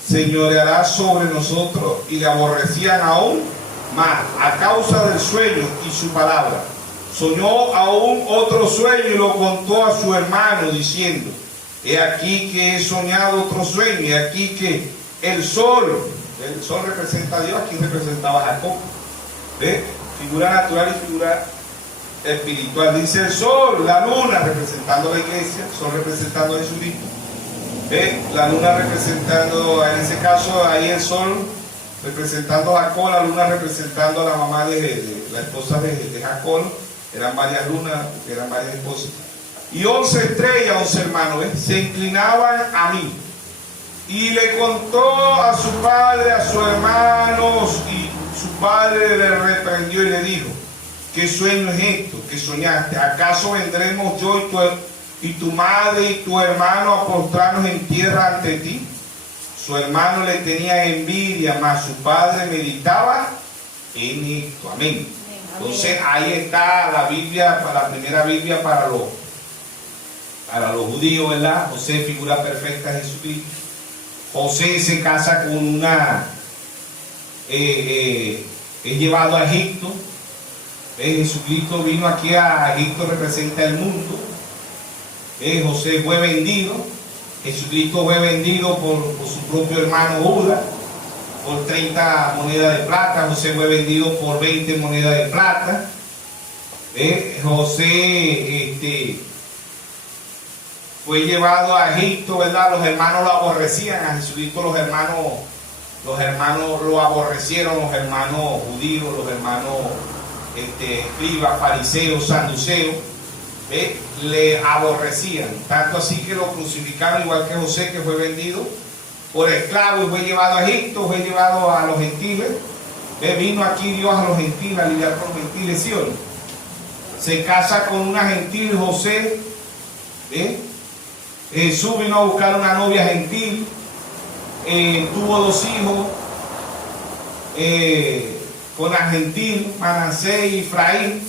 ¿Señorearás sobre nosotros? Y le aborrecían aún más a causa del sueño y su palabra. Soñó aún otro sueño y lo contó a su hermano, diciendo: he aquí que he soñado otro sueño, y aquí que el sol representa a Dios, aquí representaba a Jacob. ¿Ve? Figura natural y figura espiritual. Dice el sol, la luna representando la iglesia, el sol representando a Jesucristo. ¿Ve? La luna representando, en ese caso, ahí el sol representando a Jacob, la luna representando a la mamá de la esposa de Jacob. Eran varias lunas, eran varias esposas. Y 11 estrellas, 11 hermanos, ¿ves? Se inclinaban a mí. Y le contó a su padre, a sus hermanos, y su padre le reprendió y le dijo: ¿qué sueño es esto que soñaste? ¿Acaso vendremos yo y tu madre y tu hermano a postrarnos en tierra ante ti? Su hermano le tenía envidia, mas su padre meditaba en esto. Amén. Entonces ahí está la Biblia, la primera Biblia para los judíos, ¿verdad? José, figura perfecta de Jesucristo. José se casa con una, es llevado a Egipto. Jesucristo vino aquí a Egipto, representa el mundo. José fue vendido. Jesucristo fue vendido por su propio hermano Judas por 30 monedas de plata. José fue vendido por 20 monedas de plata. José fue llevado a Egipto, ¿verdad? Los hermanos lo aborrecían a Jesucristo, los hermanos lo aborrecieron, los hermanos judíos, los hermanos escribas, fariseos, saduceos, le aborrecían, tanto así que lo crucificaron, igual que José, que fue vendido por esclavo y fue llevado a Egipto, fue llevado a los gentiles. Vino aquí Dios a los gentiles, a lidiar con los gentiles, ¿sí o no? Se casa con una gentil, José. Jesús vino a buscar una novia gentil, tuvo 2 hijos con la gentil, Manasés y Efraín.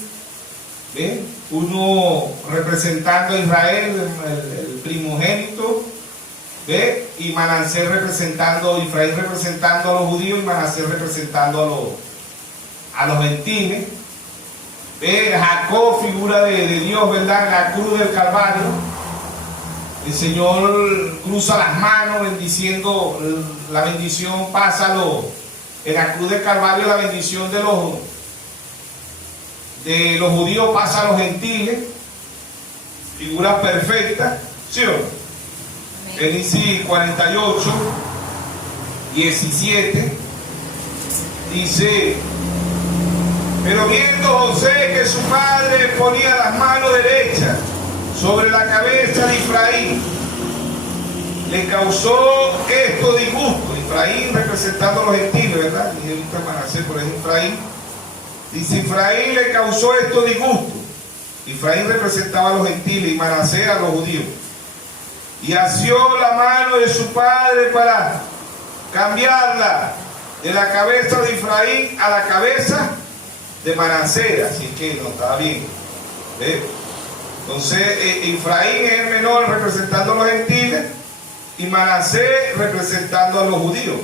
Uno representando a Israel, el primogénito, y Manasés representando, Efraín representando a los judíos y Manasés representando a los gentiles. Jacob, figura de Dios, ¿verdad? En la cruz del Calvario, el Señor cruza las manos bendiciendo, la bendición pasa en la cruz del Calvario, la bendición de los judíos pasa a los gentiles, figura perfecta, ¿sí o no? Génesis 48, 17, dice: pero viendo José que su padre ponía las manos derechas sobre la cabeza de Efraín, le causó esto disgusto. Efraín representando a los gentiles, ¿verdad? Y ahorita Manasés, por ejemplo, Efraín. Dice: Efraín le causó esto disgusto. Efraín representaba a los gentiles y Manasés a los judíos. Y asió la mano de su padre para cambiarla de la cabeza de Efraín a la cabeza de Manasés. Así que no estaba bien. Entonces Efraín es el menor representando a los gentiles y Manasés representando a los judíos.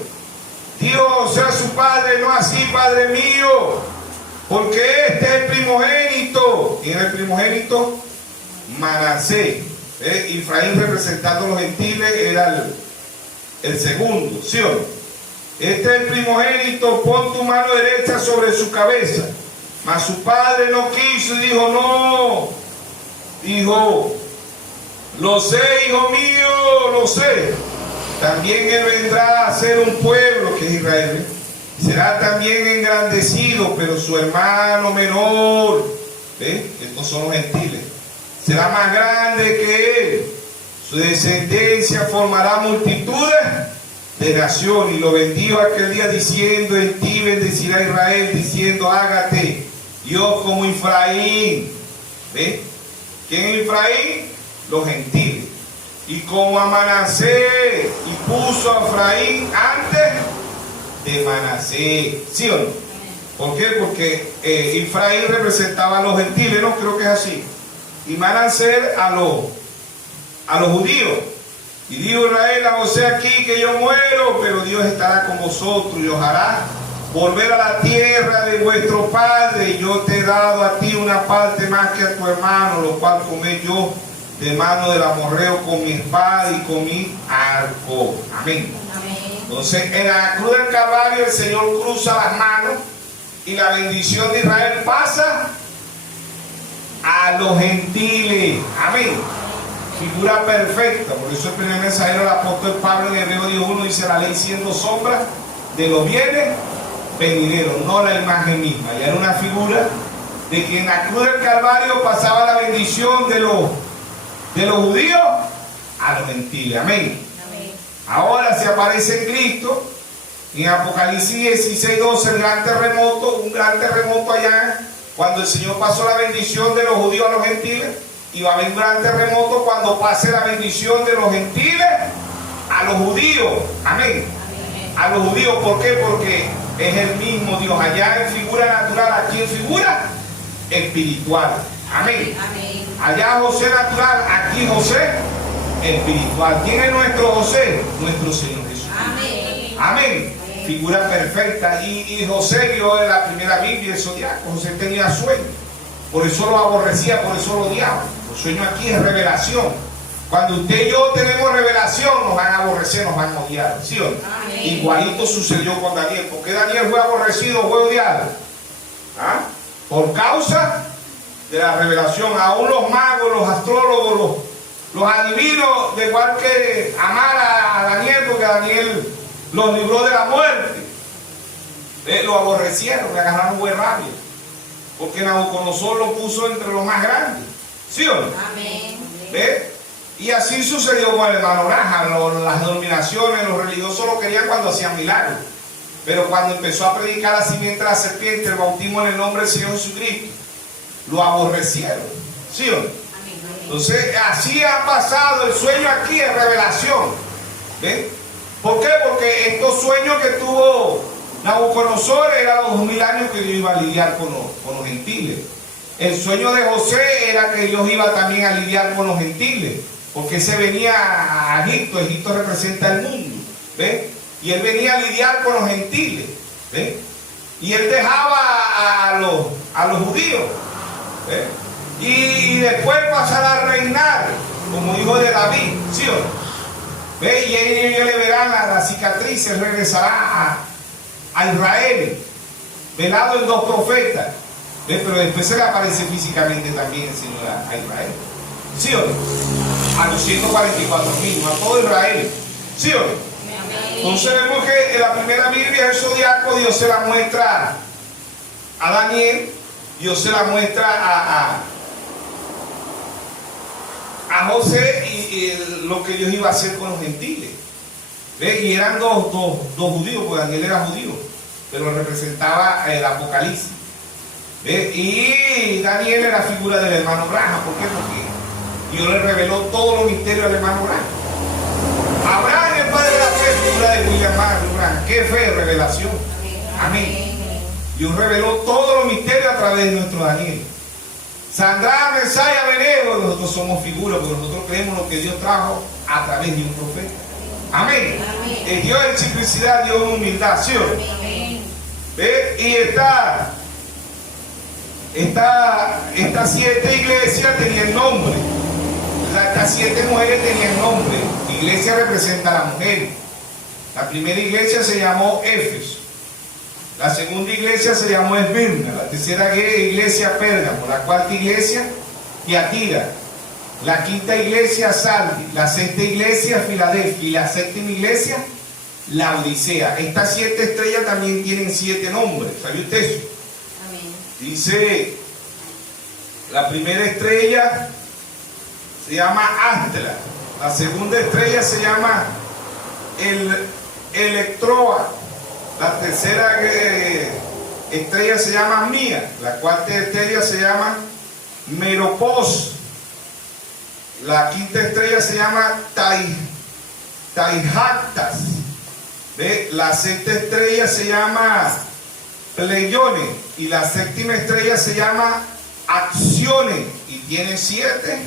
Dijo José a su padre: no así, padre mío, porque este es el primogénito. ¿Quién es el primogénito? Manasés. Efraín representando a los gentiles era el segundo, ¿sí o no? Este es el primogénito, pon tu mano derecha sobre su cabeza. Mas su padre no quiso y dijo: no. Dijo: lo sé, hijo mío, lo sé. También él vendrá a ser un pueblo, que es Israel. Será también engrandecido, pero su hermano menor, estos son los gentiles, será más grande que él. Su descendencia formará multitudes de naciones. Y lo bendijo aquel día diciendo: en ti bendecirá Israel, diciendo: hágate Dios como Efraín. ¿Quién es Efraín? Los gentiles. Y como a Manasés, y puso a Efraín antes de Manasés. ¿Sí o no? ¿Por qué? Porque Efraín representaba a los gentiles, ¿no? Creo que es así. Y Manasés a los judíos. Y dijo Israel a José aquí que yo muero, pero Dios estará con vosotros y os hará volver a la tierra de vuestro padre. Y yo te he dado a ti una parte más que a tu hermano, lo cual comé yo de mano del amorreo con mi espada y con mi arco. Amén. Amén. Entonces, en la cruz del Calvario el Señor cruza las manos y la bendición de Israel pasa a los gentiles. Amén. Figura perfecta. Por eso el primer mensajero del apóstol Pablo en Hebreo 10:1 dice: la ley siendo sombra de los bienes venideros, no la imagen misma. Y era una figura de que en la cruz del Calvario pasaba la bendición de los judíos a los gentiles. Amén. Amén. Ahora se aparece en Cristo en Apocalipsis 16:12, el gran terremoto, un gran terremoto allá, cuando el Señor pasó la bendición de los judíos a los gentiles, y va a haber un gran terremoto cuando pase la bendición de los gentiles a los judíos. Amén. Amén. A los judíos, ¿por qué? Porque es el mismo Dios, allá en figura natural, aquí en figura espiritual. Amén. Amén. Allá José natural, aquí José espiritual. ¿Quién es nuestro José? Nuestro Señor Jesús. Amén. Amén. Figura perfecta. Y José vio en la primera Biblia el zodiaco. José tenía sueño. Por eso lo aborrecía, por eso lo odiaba. El sueño aquí es revelación. Cuando usted y yo tenemos revelación, nos van a aborrecer, nos van a odiar. ¿Sí o no? Amén. Igualito sucedió con Daniel. ¿Por qué Daniel fue aborrecido, fue odiado? ¿Ah? Por causa de la revelación. Aún los magos, los astrólogos, los adivinos, de igual que amar a Daniel, porque Daniel los libró de la muerte, lo aborrecieron, le agarraron buen rabia, porque Nabucodonosor lo puso entre los más grandes. ¿Sí o no? Amén. ¿Ve? Y así sucedió con el hermano Branham. Las denominaciones, los religiosos lo querían cuando hacían milagros, pero cuando empezó a predicar la simiente de la serpiente, el bautismo en el nombre del Señor Jesucristo, lo aborrecieron. ¿Sí o no? Entonces, así ha pasado. El sueño aquí es revelación. ¿Ven? ¿Por qué? Porque estos sueños que tuvo Nabucodonosor eran los 2000 años que Dios iba a lidiar con los gentiles. El sueño de José era que Dios iba también a lidiar con los gentiles, porque se venía a Egipto. Egipto representa el mundo. ¿Ven? Y él venía a lidiar con los gentiles. ¿Ven? Y él dejaba a los judíos. ¿Ven? Y después pasará a reinar como hijo de David. ¿Sí o no? ¿Ve? Y ellos le verán las cicatrices. Regresará a Israel, velado en 2 profetas. ¿Ve? Pero después se le aparece físicamente también el Señor a Israel. ¿Sí o no? A los 144.000, a todo Israel. ¿Sí o no? Entonces vemos que en la primera Biblia el zodiaco Dios se la muestra a Daniel, Dios se la muestra a José y lo que Dios iba a hacer con los gentiles. ¿Ve? Y eran dos judíos, porque Daniel era judío, pero representaba el Apocalipsis. ¿Ve? Y Daniel era figura del hermano Branham. ¿Por qué? Porque Dios le reveló todos los misterios al hermano Branham. Abraham, el padre de la fe, figura de William Branham. ¿Qué fe? Revelación. Amén. Dios reveló todos los misterios a través de nuestro Daniel. Sandra, Mesaya, Beneo, nosotros somos figuras, porque nosotros creemos lo que Dios trajo a través de un profeta. Amén. Dios en simplicidad, Dios en humildad. ¿Sí o no? ¿Ve? Y estas 7 iglesias tenían nombre. Estas 7 mujeres tenían nombre. Iglesia representa a la mujer. La primera iglesia se llamó Éfeso. La segunda iglesia se llamó Esmirna. La tercera iglesia Pérgamo. La cuarta iglesia Tiatira. La quinta iglesia Sardis. La sexta iglesia Filadelfia. Y la séptima iglesia Laodicea. Estas 7 estrellas también tienen 7 nombres. ¿Sabe usted eso? Amén. Dice, la primera estrella se llama Astra. La segunda estrella se llama Electroa. La tercera estrella se llama Mía. La cuarta estrella se llama Meropos. La quinta estrella se llama Taijatas. ¿Ve? La sexta estrella se llama Pleione y la séptima estrella se llama Acciones y tiene 7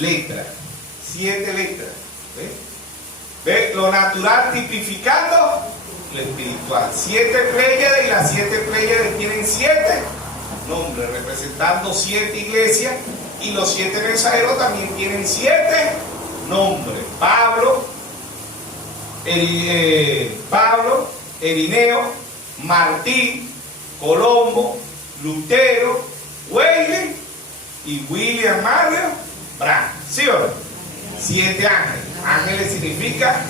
letras. 7 letras. ¿Ve? ¿Ve? Lo natural tipificando lo espiritual. 7 Pléyades y las 7 Pléyades tienen 7 nombres, representando 7 iglesias, y los 7 mensajeros también tienen 7 nombres. Pablo, Irineo, Martín, Colombo, Lutero, Wesley y William Mario Branham. ¿Sí o no? 7 ángeles. Ángeles significa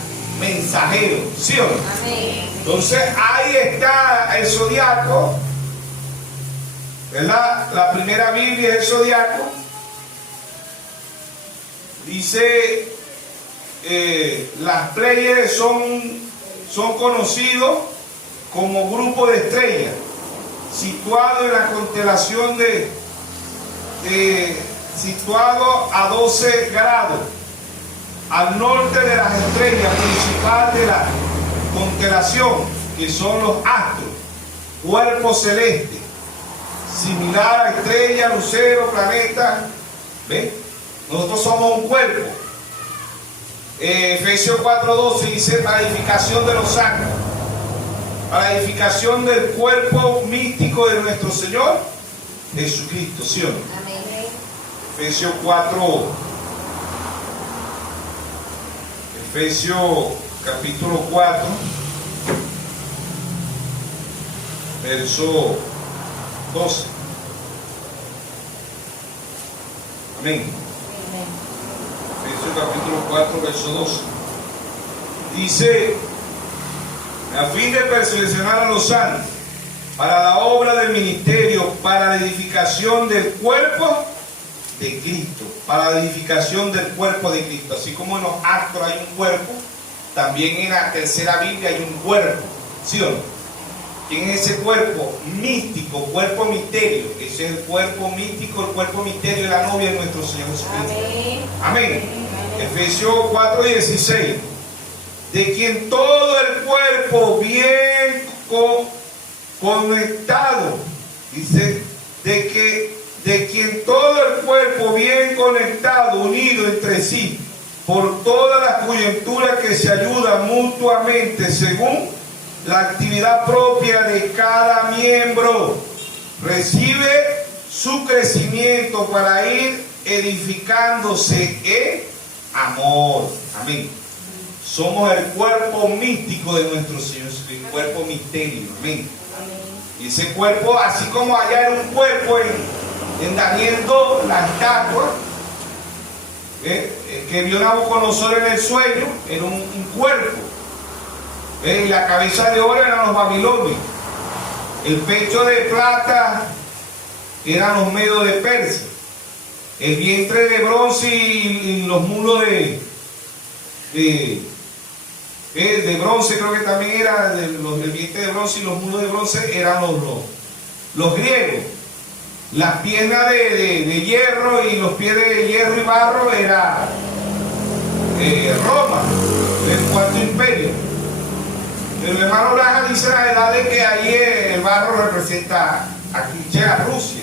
mensajero. ¿Sí o no? Amén. Entonces ahí está el zodiaco, ¿verdad? La primera Biblia es el zodiaco. Dice, las Pléyades son conocidos como grupo de estrellas, situado en la constelación situado a 12 grados al norte de las estrellas principales de la constelación, que son los astros, cuerpo celeste, similar a estrella, lucero, planeta. ¿Ven? Nosotros somos un cuerpo. Efesios 4:12 dice: para edificación de los santos, para edificación del cuerpo místico de nuestro Señor Jesucristo. ¿Sí o no? Amén. Efesios 4, Efesios capítulo 4, verso 12. Amén. Efesios capítulo 4, verso 12. Dice: a fin de perfeccionar a los santos para la obra del ministerio, para la edificación del cuerpo de Cristo, para la edificación del cuerpo de Cristo. Así como en los actos hay un cuerpo, también en la tercera Biblia hay un cuerpo. ¿Sí o no? ¿Quién es ese cuerpo? Místico, cuerpo misterio. Ese es el cuerpo místico, el cuerpo misterio de la novia de nuestro Señor Jesucristo. Amén. Efesios 4:16. De quien todo el cuerpo bien conectado, dice, de quien todo el cuerpo bien conectado, unido entre sí, por todas las coyunturas que se ayudan mutuamente según la actividad propia de cada miembro, recibe su crecimiento para ir edificándose en amor. Amén. Somos el cuerpo místico de nuestro Señor, el cuerpo misterio. Amén. Y ese cuerpo, así como allá era un cuerpo en Daniel 2, la estatua que vio Nabucodonosor en el sueño, era un cuerpo. Y la cabeza de oro eran los babilonios, el pecho de plata eran los medios de Persia, el vientre de bronce y los mulos de bronce, creo que también era el vientre de bronce y los mulos de bronce eran los griegos. Las piernas de hierro y los pies de hierro y barro era Roma, el cuarto imperio. El hermano Branham dice la edad de que ahí el barro representa a Rusia.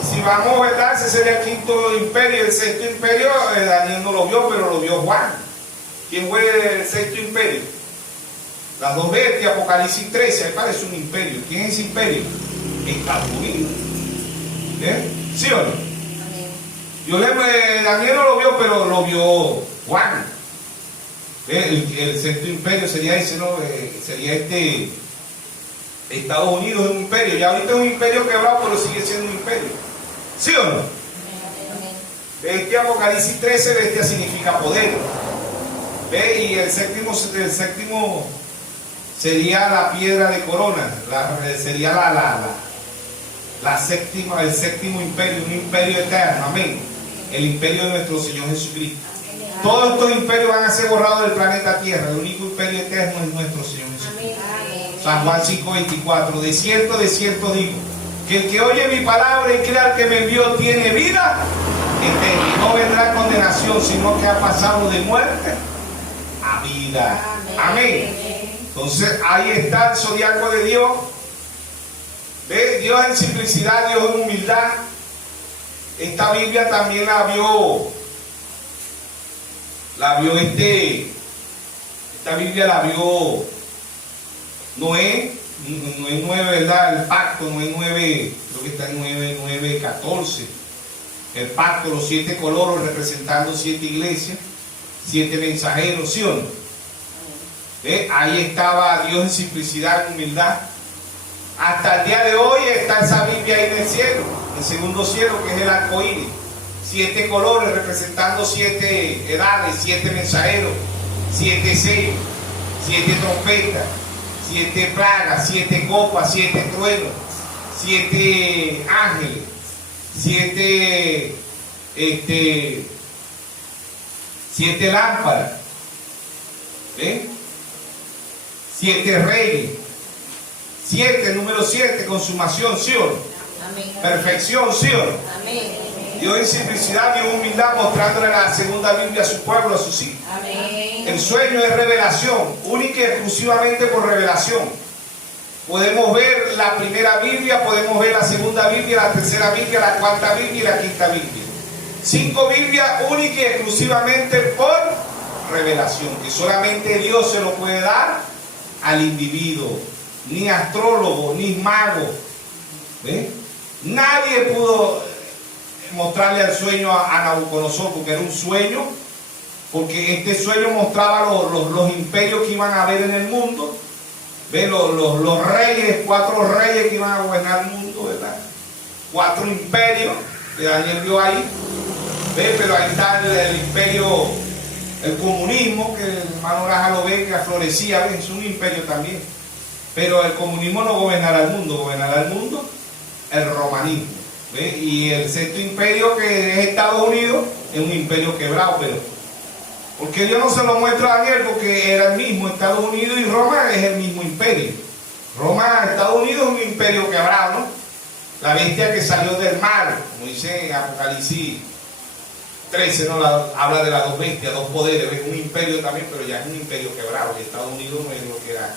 Y si vamos, ¿verdad? Ese sería el quinto imperio. El sexto imperio, Daniel no lo vio, pero lo vio Juan. ¿Quién fue el sexto imperio? Las dos bestias, Apocalipsis 13, ahí parece un imperio. ¿Quién es ese imperio? Estados Unidos. ¿Sí o no? Daniel no lo vio, pero lo vio Juan. El sexto imperio sería ese, ¿no? Sería Estados Unidos es un imperio. Ya ahorita es un imperio quebrado, pero sigue siendo un imperio. ¿Sí o no? Bestia, Apocalipsis 13, bestia significa poder. ¿Ve? Y el séptimo sería la piedra de corona. Sería la séptima, el séptimo imperio, un imperio eterno. Amén. El imperio de nuestro Señor Jesucristo. Todos estos imperios van a ser borrados del planeta Tierra. El único imperio eterno es nuestro Señor Jesucristo. San Juan 5:24. De cierto digo, que el que oye mi palabra y crea al que me envió tiene vida eterna. No vendrá condenación, sino que ha pasado de muerte a la vida. Amén. Entonces ahí está el zodiaco de Dios. ¿Ve? Dios en simplicidad, Dios en humildad. Esta Biblia también la vio esta Biblia la vio Noé. Noé 9, ¿verdad? El pacto, Noé 9, creo que está en 9, 14. El pacto, los 7 colores representando 7 iglesias, 7 mensajeros, ¿sí o no? ¿Ve? Ahí estaba Dios en simplicidad, en humildad. Hasta el día de hoy está esa Biblia ahí en el cielo, en el segundo cielo, que es el arco iris. 7 colores representando 7 edades, 7 mensajeros, 7 sellos, 7 trompetas, 7 plagas, 7 copas, 7 truenos, 7 ángeles, 7 lámparas, ¿ven? 7 reyes, 7, número 7, consumación, ¿sí o no? Perfección, ¿sí o no? Dios en simplicidad y humildad, mostrándole la segunda Biblia a su pueblo, a sus hijos. El sueño es revelación, única y exclusivamente por revelación. Podemos ver la primera Biblia, podemos ver la segunda Biblia, la tercera Biblia, la cuarta Biblia y la quinta Biblia. 5 Biblias única y exclusivamente por revelación, que solamente Dios se lo puede dar al individuo. Ni astrólogo, ni mago. ¿Ve? Nadie pudo mostrarle el sueño a Nabucodonosor, porque era un sueño, porque este sueño mostraba los imperios que iban a haber en el mundo. ¿Ve? Los reyes, 4 reyes que iban a gobernar el mundo, ¿verdad? 4 imperios que Daniel vio ahí. ¿Ve? Pero ahí está el imperio, el comunismo, que el hermano Raja lo ve, que florecía, ¿ve? Es un imperio también. Pero el comunismo no gobernará el mundo, gobernará el mundo el romanismo. ¿Ve? Y el sexto imperio, que es Estados Unidos, es un imperio quebrado. Pero ¿por qué Dios no se lo muestra a Daniel? Porque era el mismo. Estados Unidos y Roma es el mismo imperio. Roma, Estados Unidos es un imperio quebrado, ¿no? La bestia que salió del mar, como dice en Apocalipsis 13, ¿no? Habla de las 2 bestias, 2 poderes. Es un imperio también, pero ya es un imperio quebrado. Y Estados Unidos no es lo que era,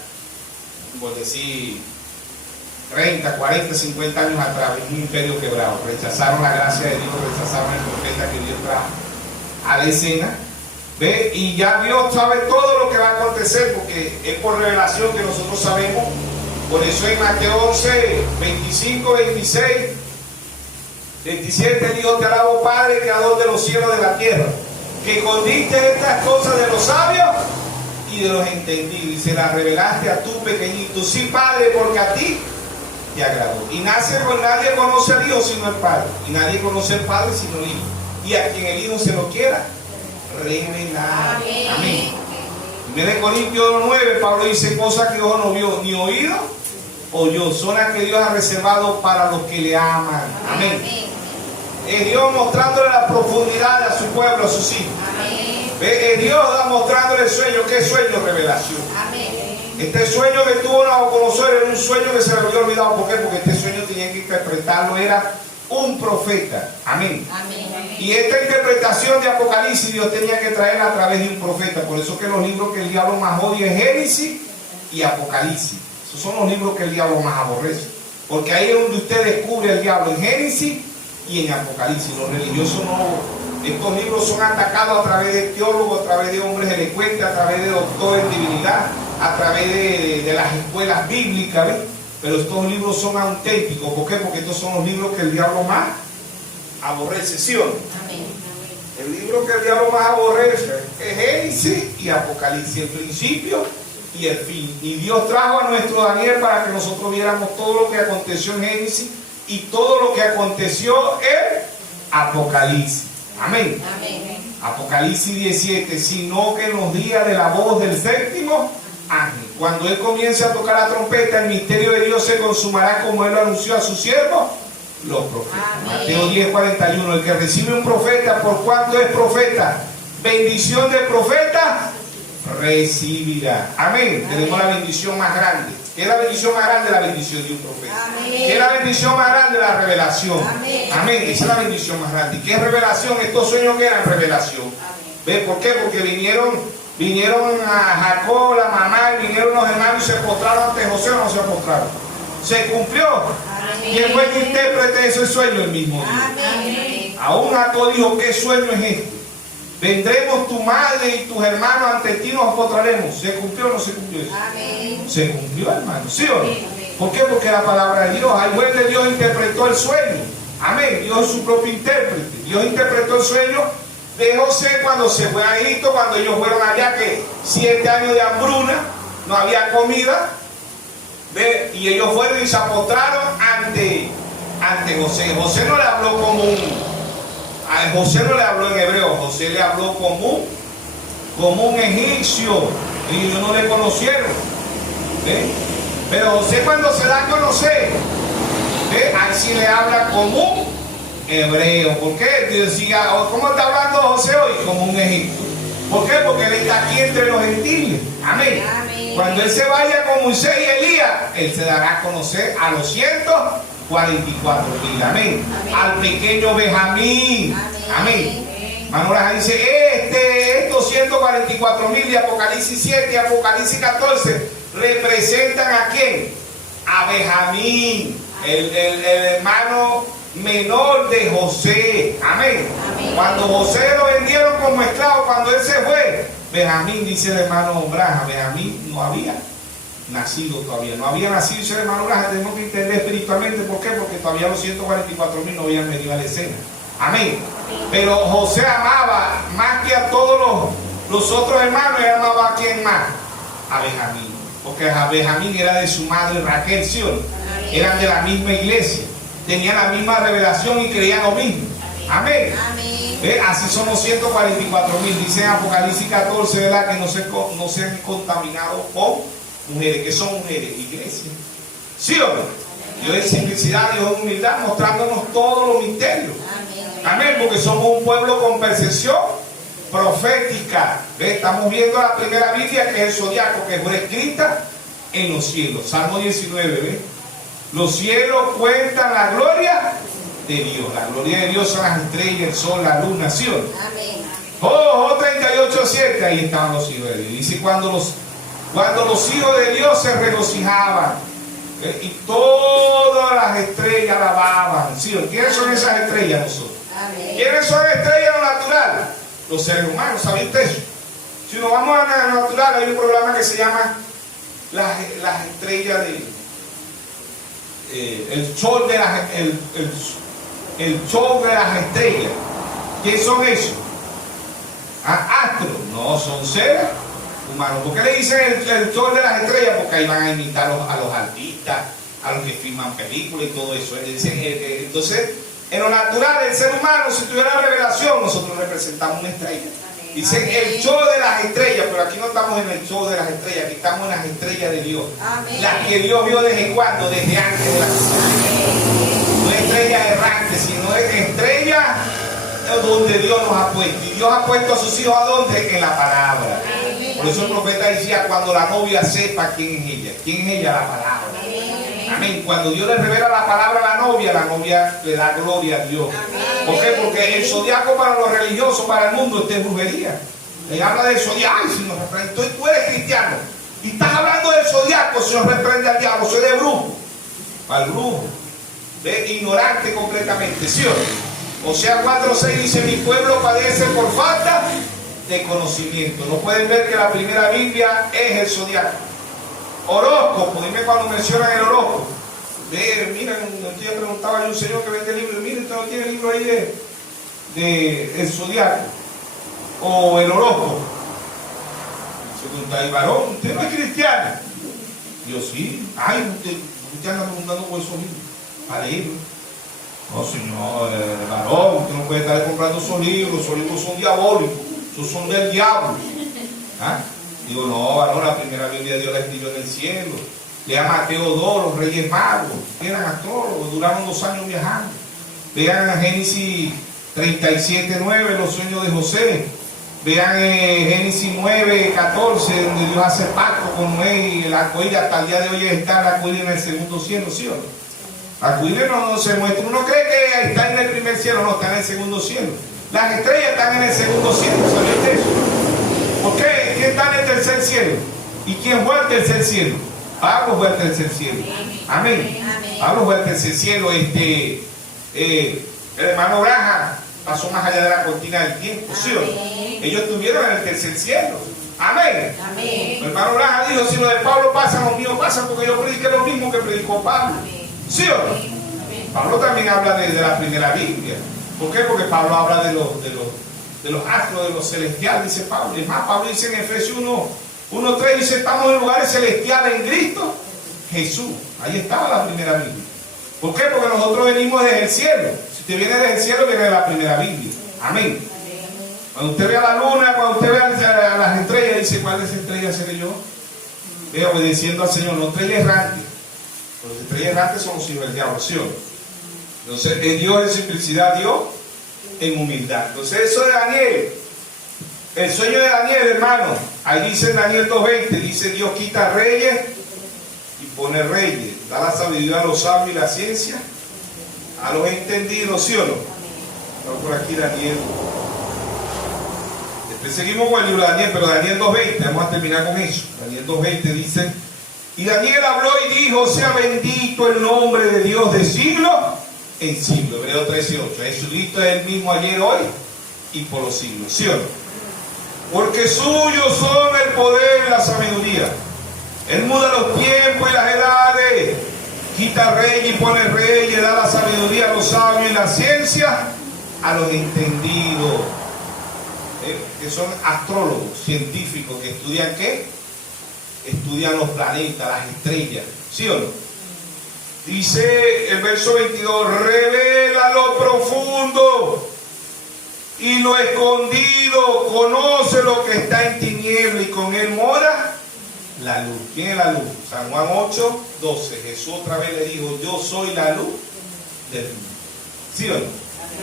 por decir, 30, 40, 50 años atrás. Es un imperio quebrado. Rechazaron la gracia de Dios, rechazaron el profeta que Dios trajo a la escena. ¿Ve? Y ya Dios sabe todo lo que va a acontecer, porque es por revelación que nosotros sabemos. Por eso en Mateo 11, 25, 26, 27 dijo: te alabo, Padre, creador de los cielos y de la tierra, que escondiste estas cosas de los sabios y de los entendidos, y se las revelaste a tu pequeñito. Sí, Padre, porque a ti te agradó. Y nadie conoce al Hijo sino el Padre, y nadie conoce al Padre sino el Hijo, y a quien el Hijo se lo quiera revelar. Amén. 1 Corintios 9, Pablo dice: cosas que ojo no vio ni oído oyó, son las que Dios ha reservado para los que le aman. Amén. Es Dios mostrándole la profundidad a su pueblo, a sus hijos. Es Dios mostrándole el sueño. ¿Qué sueño? Revelación. Este sueño que tuvo Nabucodonosor era un sueño que se le había olvidado. ¿Por qué? Porque este sueño tenía que interpretarlo, era un profeta. Amén. Y esta interpretación de Apocalipsis Dios tenía que traerla a través de un profeta. Por eso que los libros que el diablo más odia es Génesis y Apocalipsis. Esos son los libros que el diablo más aborrece, porque ahí es donde usted descubre el diablo, en Génesis y en Apocalipsis. Los religiosos no, estos libros son atacados a través de teólogos, a través de hombres elocuentes, a través de doctores en divinidad, a través de las escuelas bíblicas, ¿ves? Pero estos libros son auténticos. ¿Por qué? Porque estos son los libros que el diablo más aborrece, ¿sí o no? El libro que el diablo más aborrece es Génesis y Apocalipsis, el principio y el fin. Y Dios trajo a nuestro Daniel para que nosotros viéramos todo lo que aconteció en Génesis y todo lo que aconteció en Apocalipsis. Amén. Apocalipsis 17, sino que en los días de la voz del séptimo ángel, cuando él comience a tocar la trompeta, el misterio de Dios se consumará, como él lo anunció a sus siervos los profetas. Mateo 10, 41. El que recibe un profeta, por cuanto es profeta, bendición del profeta recibirá. Amén. Tenemos la bendición más grande. ¿Qué es la bendición más grande? La bendición de un profeta. ¿Qué es la bendición más grande? La revelación. Amén. Esa es la bendición más grande. ¿Qué es revelación? Estos sueños que eran revelación. ¿Ve por qué? Porque vinieron Vinieron a Jacob, la mamá, y vinieron los hermanos y se postraron ante José, o no se postraron. Se cumplió. Amén. ¿Quién fue el intérprete de ese sueño? El mismo Dios. Amén. Aún Jacob dijo, ¿qué sueño es este? Vendremos tu madre y tus hermanos ante ti, nos postraremos. ¿Se cumplió o no se cumplió eso? Amén. Se cumplió, hermano, ¿sí o no? ¿Por qué? Porque la palabra de Dios, al buen de Dios interpretó el sueño. Amén. Dios es su propio intérprete. Dios interpretó el sueño de José cuando se fue a Egipto, cuando ellos fueron allá, que 7 años de hambruna, no había comida. ¿Ve? Y ellos fueron y se postraron ante José. José no le habló como a José no le habló en hebreo, José le habló como un egipcio. Y ellos no le conocieron. ¿Ve? Pero José, cuando se da a conocer, ¿ve? Ahí sí le habla como un hebreo. ¿Por qué? Decía, ¿cómo está hablando José hoy? Como un egipcio. ¿Por qué? Porque él está aquí entre los gentiles. Amén. Amén. Cuando él se vaya con Moisés y Elías, él se dará a conocer a los 144,000. Amén. Amén. Al pequeño Benjamín. Amén. Manuela dice, estos 144,000 de Apocalipsis 7 y Apocalipsis 14 representan ¿a quién? A Benjamín, el hermano menor de José. Amén. Amén. Cuando José lo vendieron como esclavo, cuando él se fue, Benjamín, dice el hermano Braja, Benjamín no había nacido todavía. No había nacido, dice el hermano Braja. Tenemos que entender espiritualmente. ¿Por qué? Porque todavía los 144,000 no habían venido a la escena. Amén. Pero José amaba más que a todos los otros hermanos. Él amaba a quién más? A Benjamín. Porque a Benjamín era de su madre Raquel, ¿sí o no? Eran de la misma iglesia. Tenían la misma revelación y creían lo mismo. Amén. Amén. Así son los 144,000. Dice en Apocalipsis 14, ¿verdad? Que no se han contaminado con mujeres. Que son mujeres, iglesia. ¿Sí o no? Dios es simplicidad, Dios es humildad, mostrándonos todos los misterios. Amén. Porque somos un pueblo con percepción profética. ¿Ve? Estamos viendo la primera Biblia, que es el zodiaco, que fue escrita en los cielos. Salmo 19, ¿ve? Los cielos cuentan la gloria de Dios. La gloria de Dios son las estrellas, el sol, la luna, ¿sí o no? Amén. Oh, 38:7, ahí estaban los hijos de Dios. Dice, cuando los hijos de Dios se regocijaban, y todas las estrellas alababan, ¿sí o no? ¿Quiénes son esas estrellas nosotros? Amén. ¿Quiénes son estrellas en lo natural? Los seres humanos, ¿sabía usted eso? Si nos vamos a lo natural, hay un programa que se llama las estrellas el show de las estrellas. ¿Quién son esos? Astros. No, son seres humanos. ¿Por qué le dicen el show de las estrellas? Porque ahí van a imitar a los artistas, a los que filman películas y todo eso. Entonces, en lo natural, el ser humano, si tuviera revelación, nosotros representamos una estrella. Dicen el show de las estrellas, pero aquí no estamos en el show de las estrellas, aquí estamos en las estrellas de Dios. Amén. Las que Dios vio desde cuándo, desde antes de la creación. No estrellas errantes, sino estrellas donde Dios nos ha puesto. Y Dios ha puesto a sus hijos ¿a dónde? En la palabra. Por eso el profeta decía, cuando la novia sepa quién es ella. ¿Quién es ella? La palabra. Amén. Cuando Dios le revela la palabra a la novia le da gloria a Dios. ¿Por qué? Porque el zodiaco para los religiosos, para el mundo, es brujería. Le habla del zodiaco. Ay, si nos reprende. Entonces tú eres cristiano y estás hablando del zodiaco, si nos reprende al diablo, soy de brujo. Para el brujo. De ignorante completamente, ¿sí o no? O sea, 4:6 dice, mi pueblo padece por falta de conocimiento. No pueden ver que la primera Biblia es el zodiaco. Horóscopo, dime cuando mencionan el horóscopo. Miren, un día preguntaba yo a un señor que vende libros, miren, usted no tiene libro ahí de el zodiaco o el horóscopo. Se pregunta, ¿y varón? ¿Usted no es cristiano? Yo sí. Ay, usted anda preguntando por esos libros para leerlos. No, señor, varón, usted no puede estar comprando esos libros son diabólicos, esos son del diablo. ¿Ah? Digo, no, varón, la primera Biblia de Dios la escribió en el cielo. Lea Mateo 2, los Reyes Magos, eran astrólogos, duraron 2 años viajando. Vean a Génesis 37:9, los sueños de José. Vean Génesis 9:14, donde Dios hace pacto con Noé y el arcoíris hasta el día de hoy está el arcoíris en el segundo cielo, ¿sí o no? El arcoíris no se muestra. Uno cree que está en el primer cielo, no, está en el segundo cielo. Las estrellas están en el segundo cielo, ¿sabes eso? ¿Por qué? ¿Quién está en el tercer cielo? ¿Y quién fue al tercer cielo? Pablo fue al tercer cielo. Amén. Pablo fue al tercer cielo. El hermano Braja pasó más allá de la cortina del tiempo, ¿sí o no? Ellos estuvieron en el tercer cielo. Amén. El hermano Braja dijo: si lo de Pablo pasa, lo mío pasa, porque yo prediqué lo mismo que predicó Pablo. ¿Sí o no? Pablo también habla de la primera Biblia. ¿Por qué? Porque Pablo habla de los astros, de los celestiales, dice Pablo. Es más, Pablo dice en Efesios 1:3, dice: estamos en lugares celestiales en Cristo Jesús. Ahí estaba la primera Biblia. ¿Por qué? Porque nosotros venimos desde el cielo. Si usted viene desde el cielo, viene de la primera Biblia. Amén. Cuando usted vea la luna, cuando usted vea las estrellas, dice: ¿cuál de esas estrellas seré yo? Ve obedeciendo al Señor, no estrellas errantes. Los estrellas errantes son los hijos del diablo, ¿sí o no? Entonces, Dios en simplicidad, Dios en humildad. Entonces, eso de Daniel, el sueño de Daniel, hermano, ahí dice en Daniel 2:20, dice: Dios quita reyes y pone reyes, da la sabiduría a los sabios y la ciencia a los entendidos, ¿sí o no? Vamos por aquí Daniel. Después seguimos con el libro de Daniel, pero Daniel 2:20, vamos a terminar con eso. Daniel 2:20 dice: y Daniel habló y dijo: sea bendito el nombre de Dios de siglo en siglo. Hebreo 13:8. Jesucristo es el mismo ayer, hoy y por los siglos, ¿sí o no? Porque suyos son el poder y la sabiduría. Él muda los tiempos y las edades, quita rey y pone rey, y da la sabiduría a los sabios y la ciencia a los entendidos. Que son astrólogos, científicos, que estudian ¿qué? Estudian los planetas, las estrellas, ¿sí o no? Dice el verso 22: revela lo profundo y lo escondido, conoce lo que está en tiniebla, y con él mora la luz. ¿Quién es la luz? San Juan 8:12. Jesús otra vez le dijo: yo soy la luz del mundo. ¿Sí o no?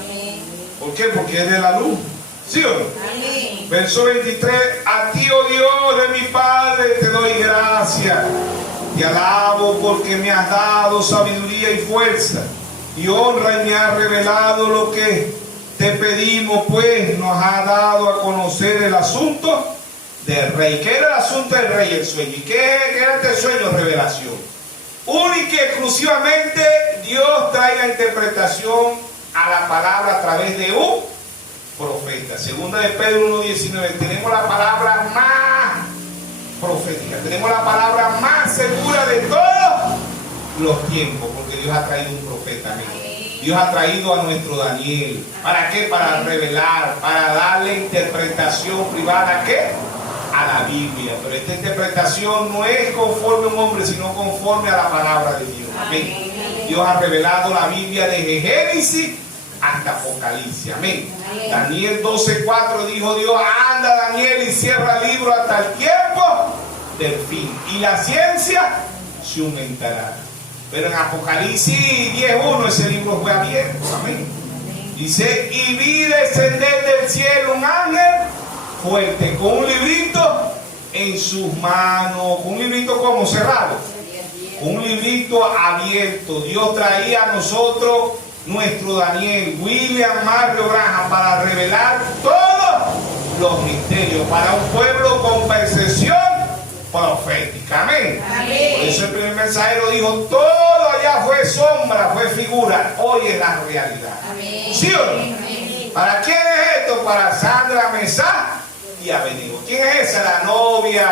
Amén. ¿Por qué? Porque es de la luz. ¿Sí o no? Amén. Verso 23: a ti, oh Dios de mi Padre, te doy gracias. Te alabo porque me has dado sabiduría y fuerza y honra, y me has revelado lo que te pedimos, pues nos ha dado a conocer el asunto del rey. ¿Qué era el asunto del rey? El sueño. ¿Y qué era este sueño? Revelación. Única y exclusivamente Dios trae la interpretación a la palabra a través de un profeta. Segunda de Pedro 1:19. Tenemos la palabra más profética, tenemos la palabra más segura de todos los tiempos, porque Dios ha traído un profeta. Dios ha traído a nuestro Daniel. ¿Para qué? Para revelar, para darle interpretación privada ¿a qué? A la Biblia. Pero esta interpretación no es conforme a un hombre, sino conforme a la palabra de Dios. Amén. Dios ha revelado la Biblia desde Génesis hasta Apocalipsis. Amén. Daniel 12:4 dijo Dios: anda Daniel y cierra el libro hasta el tiempo del fin, y la ciencia se aumentará. Pero en Apocalipsis 10:1 ese libro fue abierto. Amén. Dice: y vi descender del cielo un ángel fuerte con un librito en sus manos. Con un librito como cerrado, con un librito abierto. Dios traía a nosotros nuestro Daniel, William Mario Branham, para revelar todos los misterios para un pueblo con percepción profética. Amén. Amén. Por eso el primer mensajero dijo: todo allá fue sombra, fue figura, hoy es la realidad. Amén. ¿Sí o no? Amén. ¿Para quién es esto? Para Sandra Mesá y Abednego. ¿Quién es esa? La novia.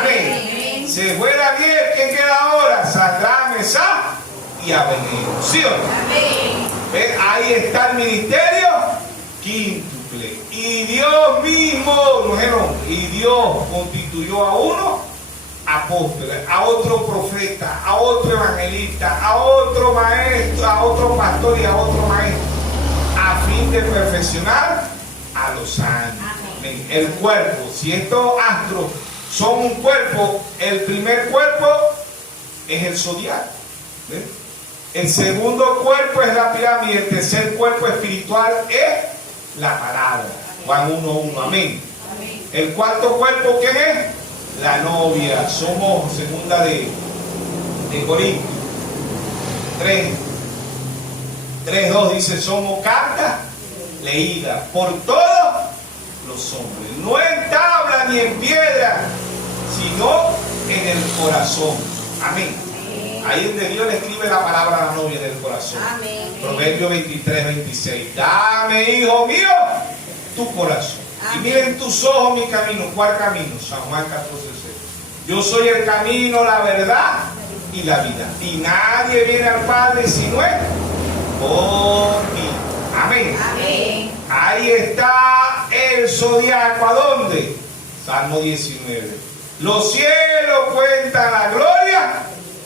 Amén. Amén. Se fue Daniel, ¿quién queda ahora? Sandra Mesá y Abednego. ¿Sí o no? Amén. ¿Ven? Ahí está el ministerio quíntuple. Y Dios mismo, y Dios constituyó a uno apóstol, a otro profeta, a otro evangelista, a otro maestro, a otro pastor y a otro maestro, a fin de perfeccionar a los santos. Amén. El cuerpo, si estos astros son un cuerpo, el primer cuerpo es el zodiaco. ¿Ven? El segundo cuerpo es la pirámide, el tercer cuerpo espiritual es la palabra. Juan 1:1. Amén. Amén. El cuarto cuerpo, ¿quién es? La novia. Somos, segunda de Corintios 3:2 dice: somos carta leída por todos los hombres, no en tabla ni en piedra, sino en el corazón. Amén. Ahí donde Dios le escribe la palabra a la novia del corazón. Amén. Proverbio 23, 26. Dame, hijo mío, tu corazón. Y Amén. miren tus ojos mi camino. ¿Cuál camino? San Juan 14, 6. Yo soy el camino, la verdad y la vida. Y nadie viene al Padre si no es por mí. Amén. Amén. Ahí está el zodiaco. ¿A dónde? Salmo 19. Los cielos cuentan la gloria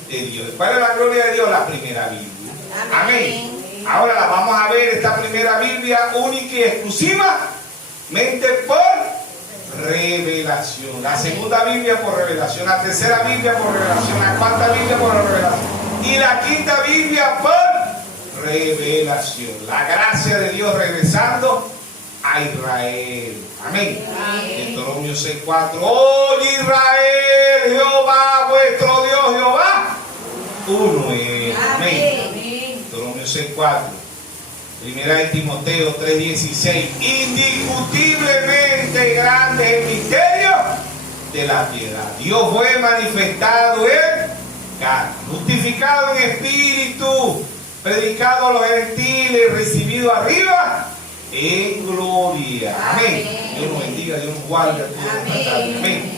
de Dios. ¿Cuál es la gloria de Dios? La primera Biblia. Amén. Ahora la vamos a ver, esta primera Biblia única y exclusivamente por revelación. La segunda Biblia por revelación. La tercera Biblia por revelación. La cuarta Biblia por revelación. Y la quinta Biblia por revelación. La gracia de Dios regresando a Israel. Amén. Deuteronomio 6:4. Oye Israel, Jehová vuestro Dios, Jehová uno es. Amén. Deuteronomio 6:4. Primera de Timoteo 3:16. Indiscutiblemente grande es el misterio de la piedad. Dios fue manifestado en carne, justificado en espíritu, predicado a los gentiles, recibido arriba en gloria. Amén. Dios nos bendiga, Dios nos guarde. Amén.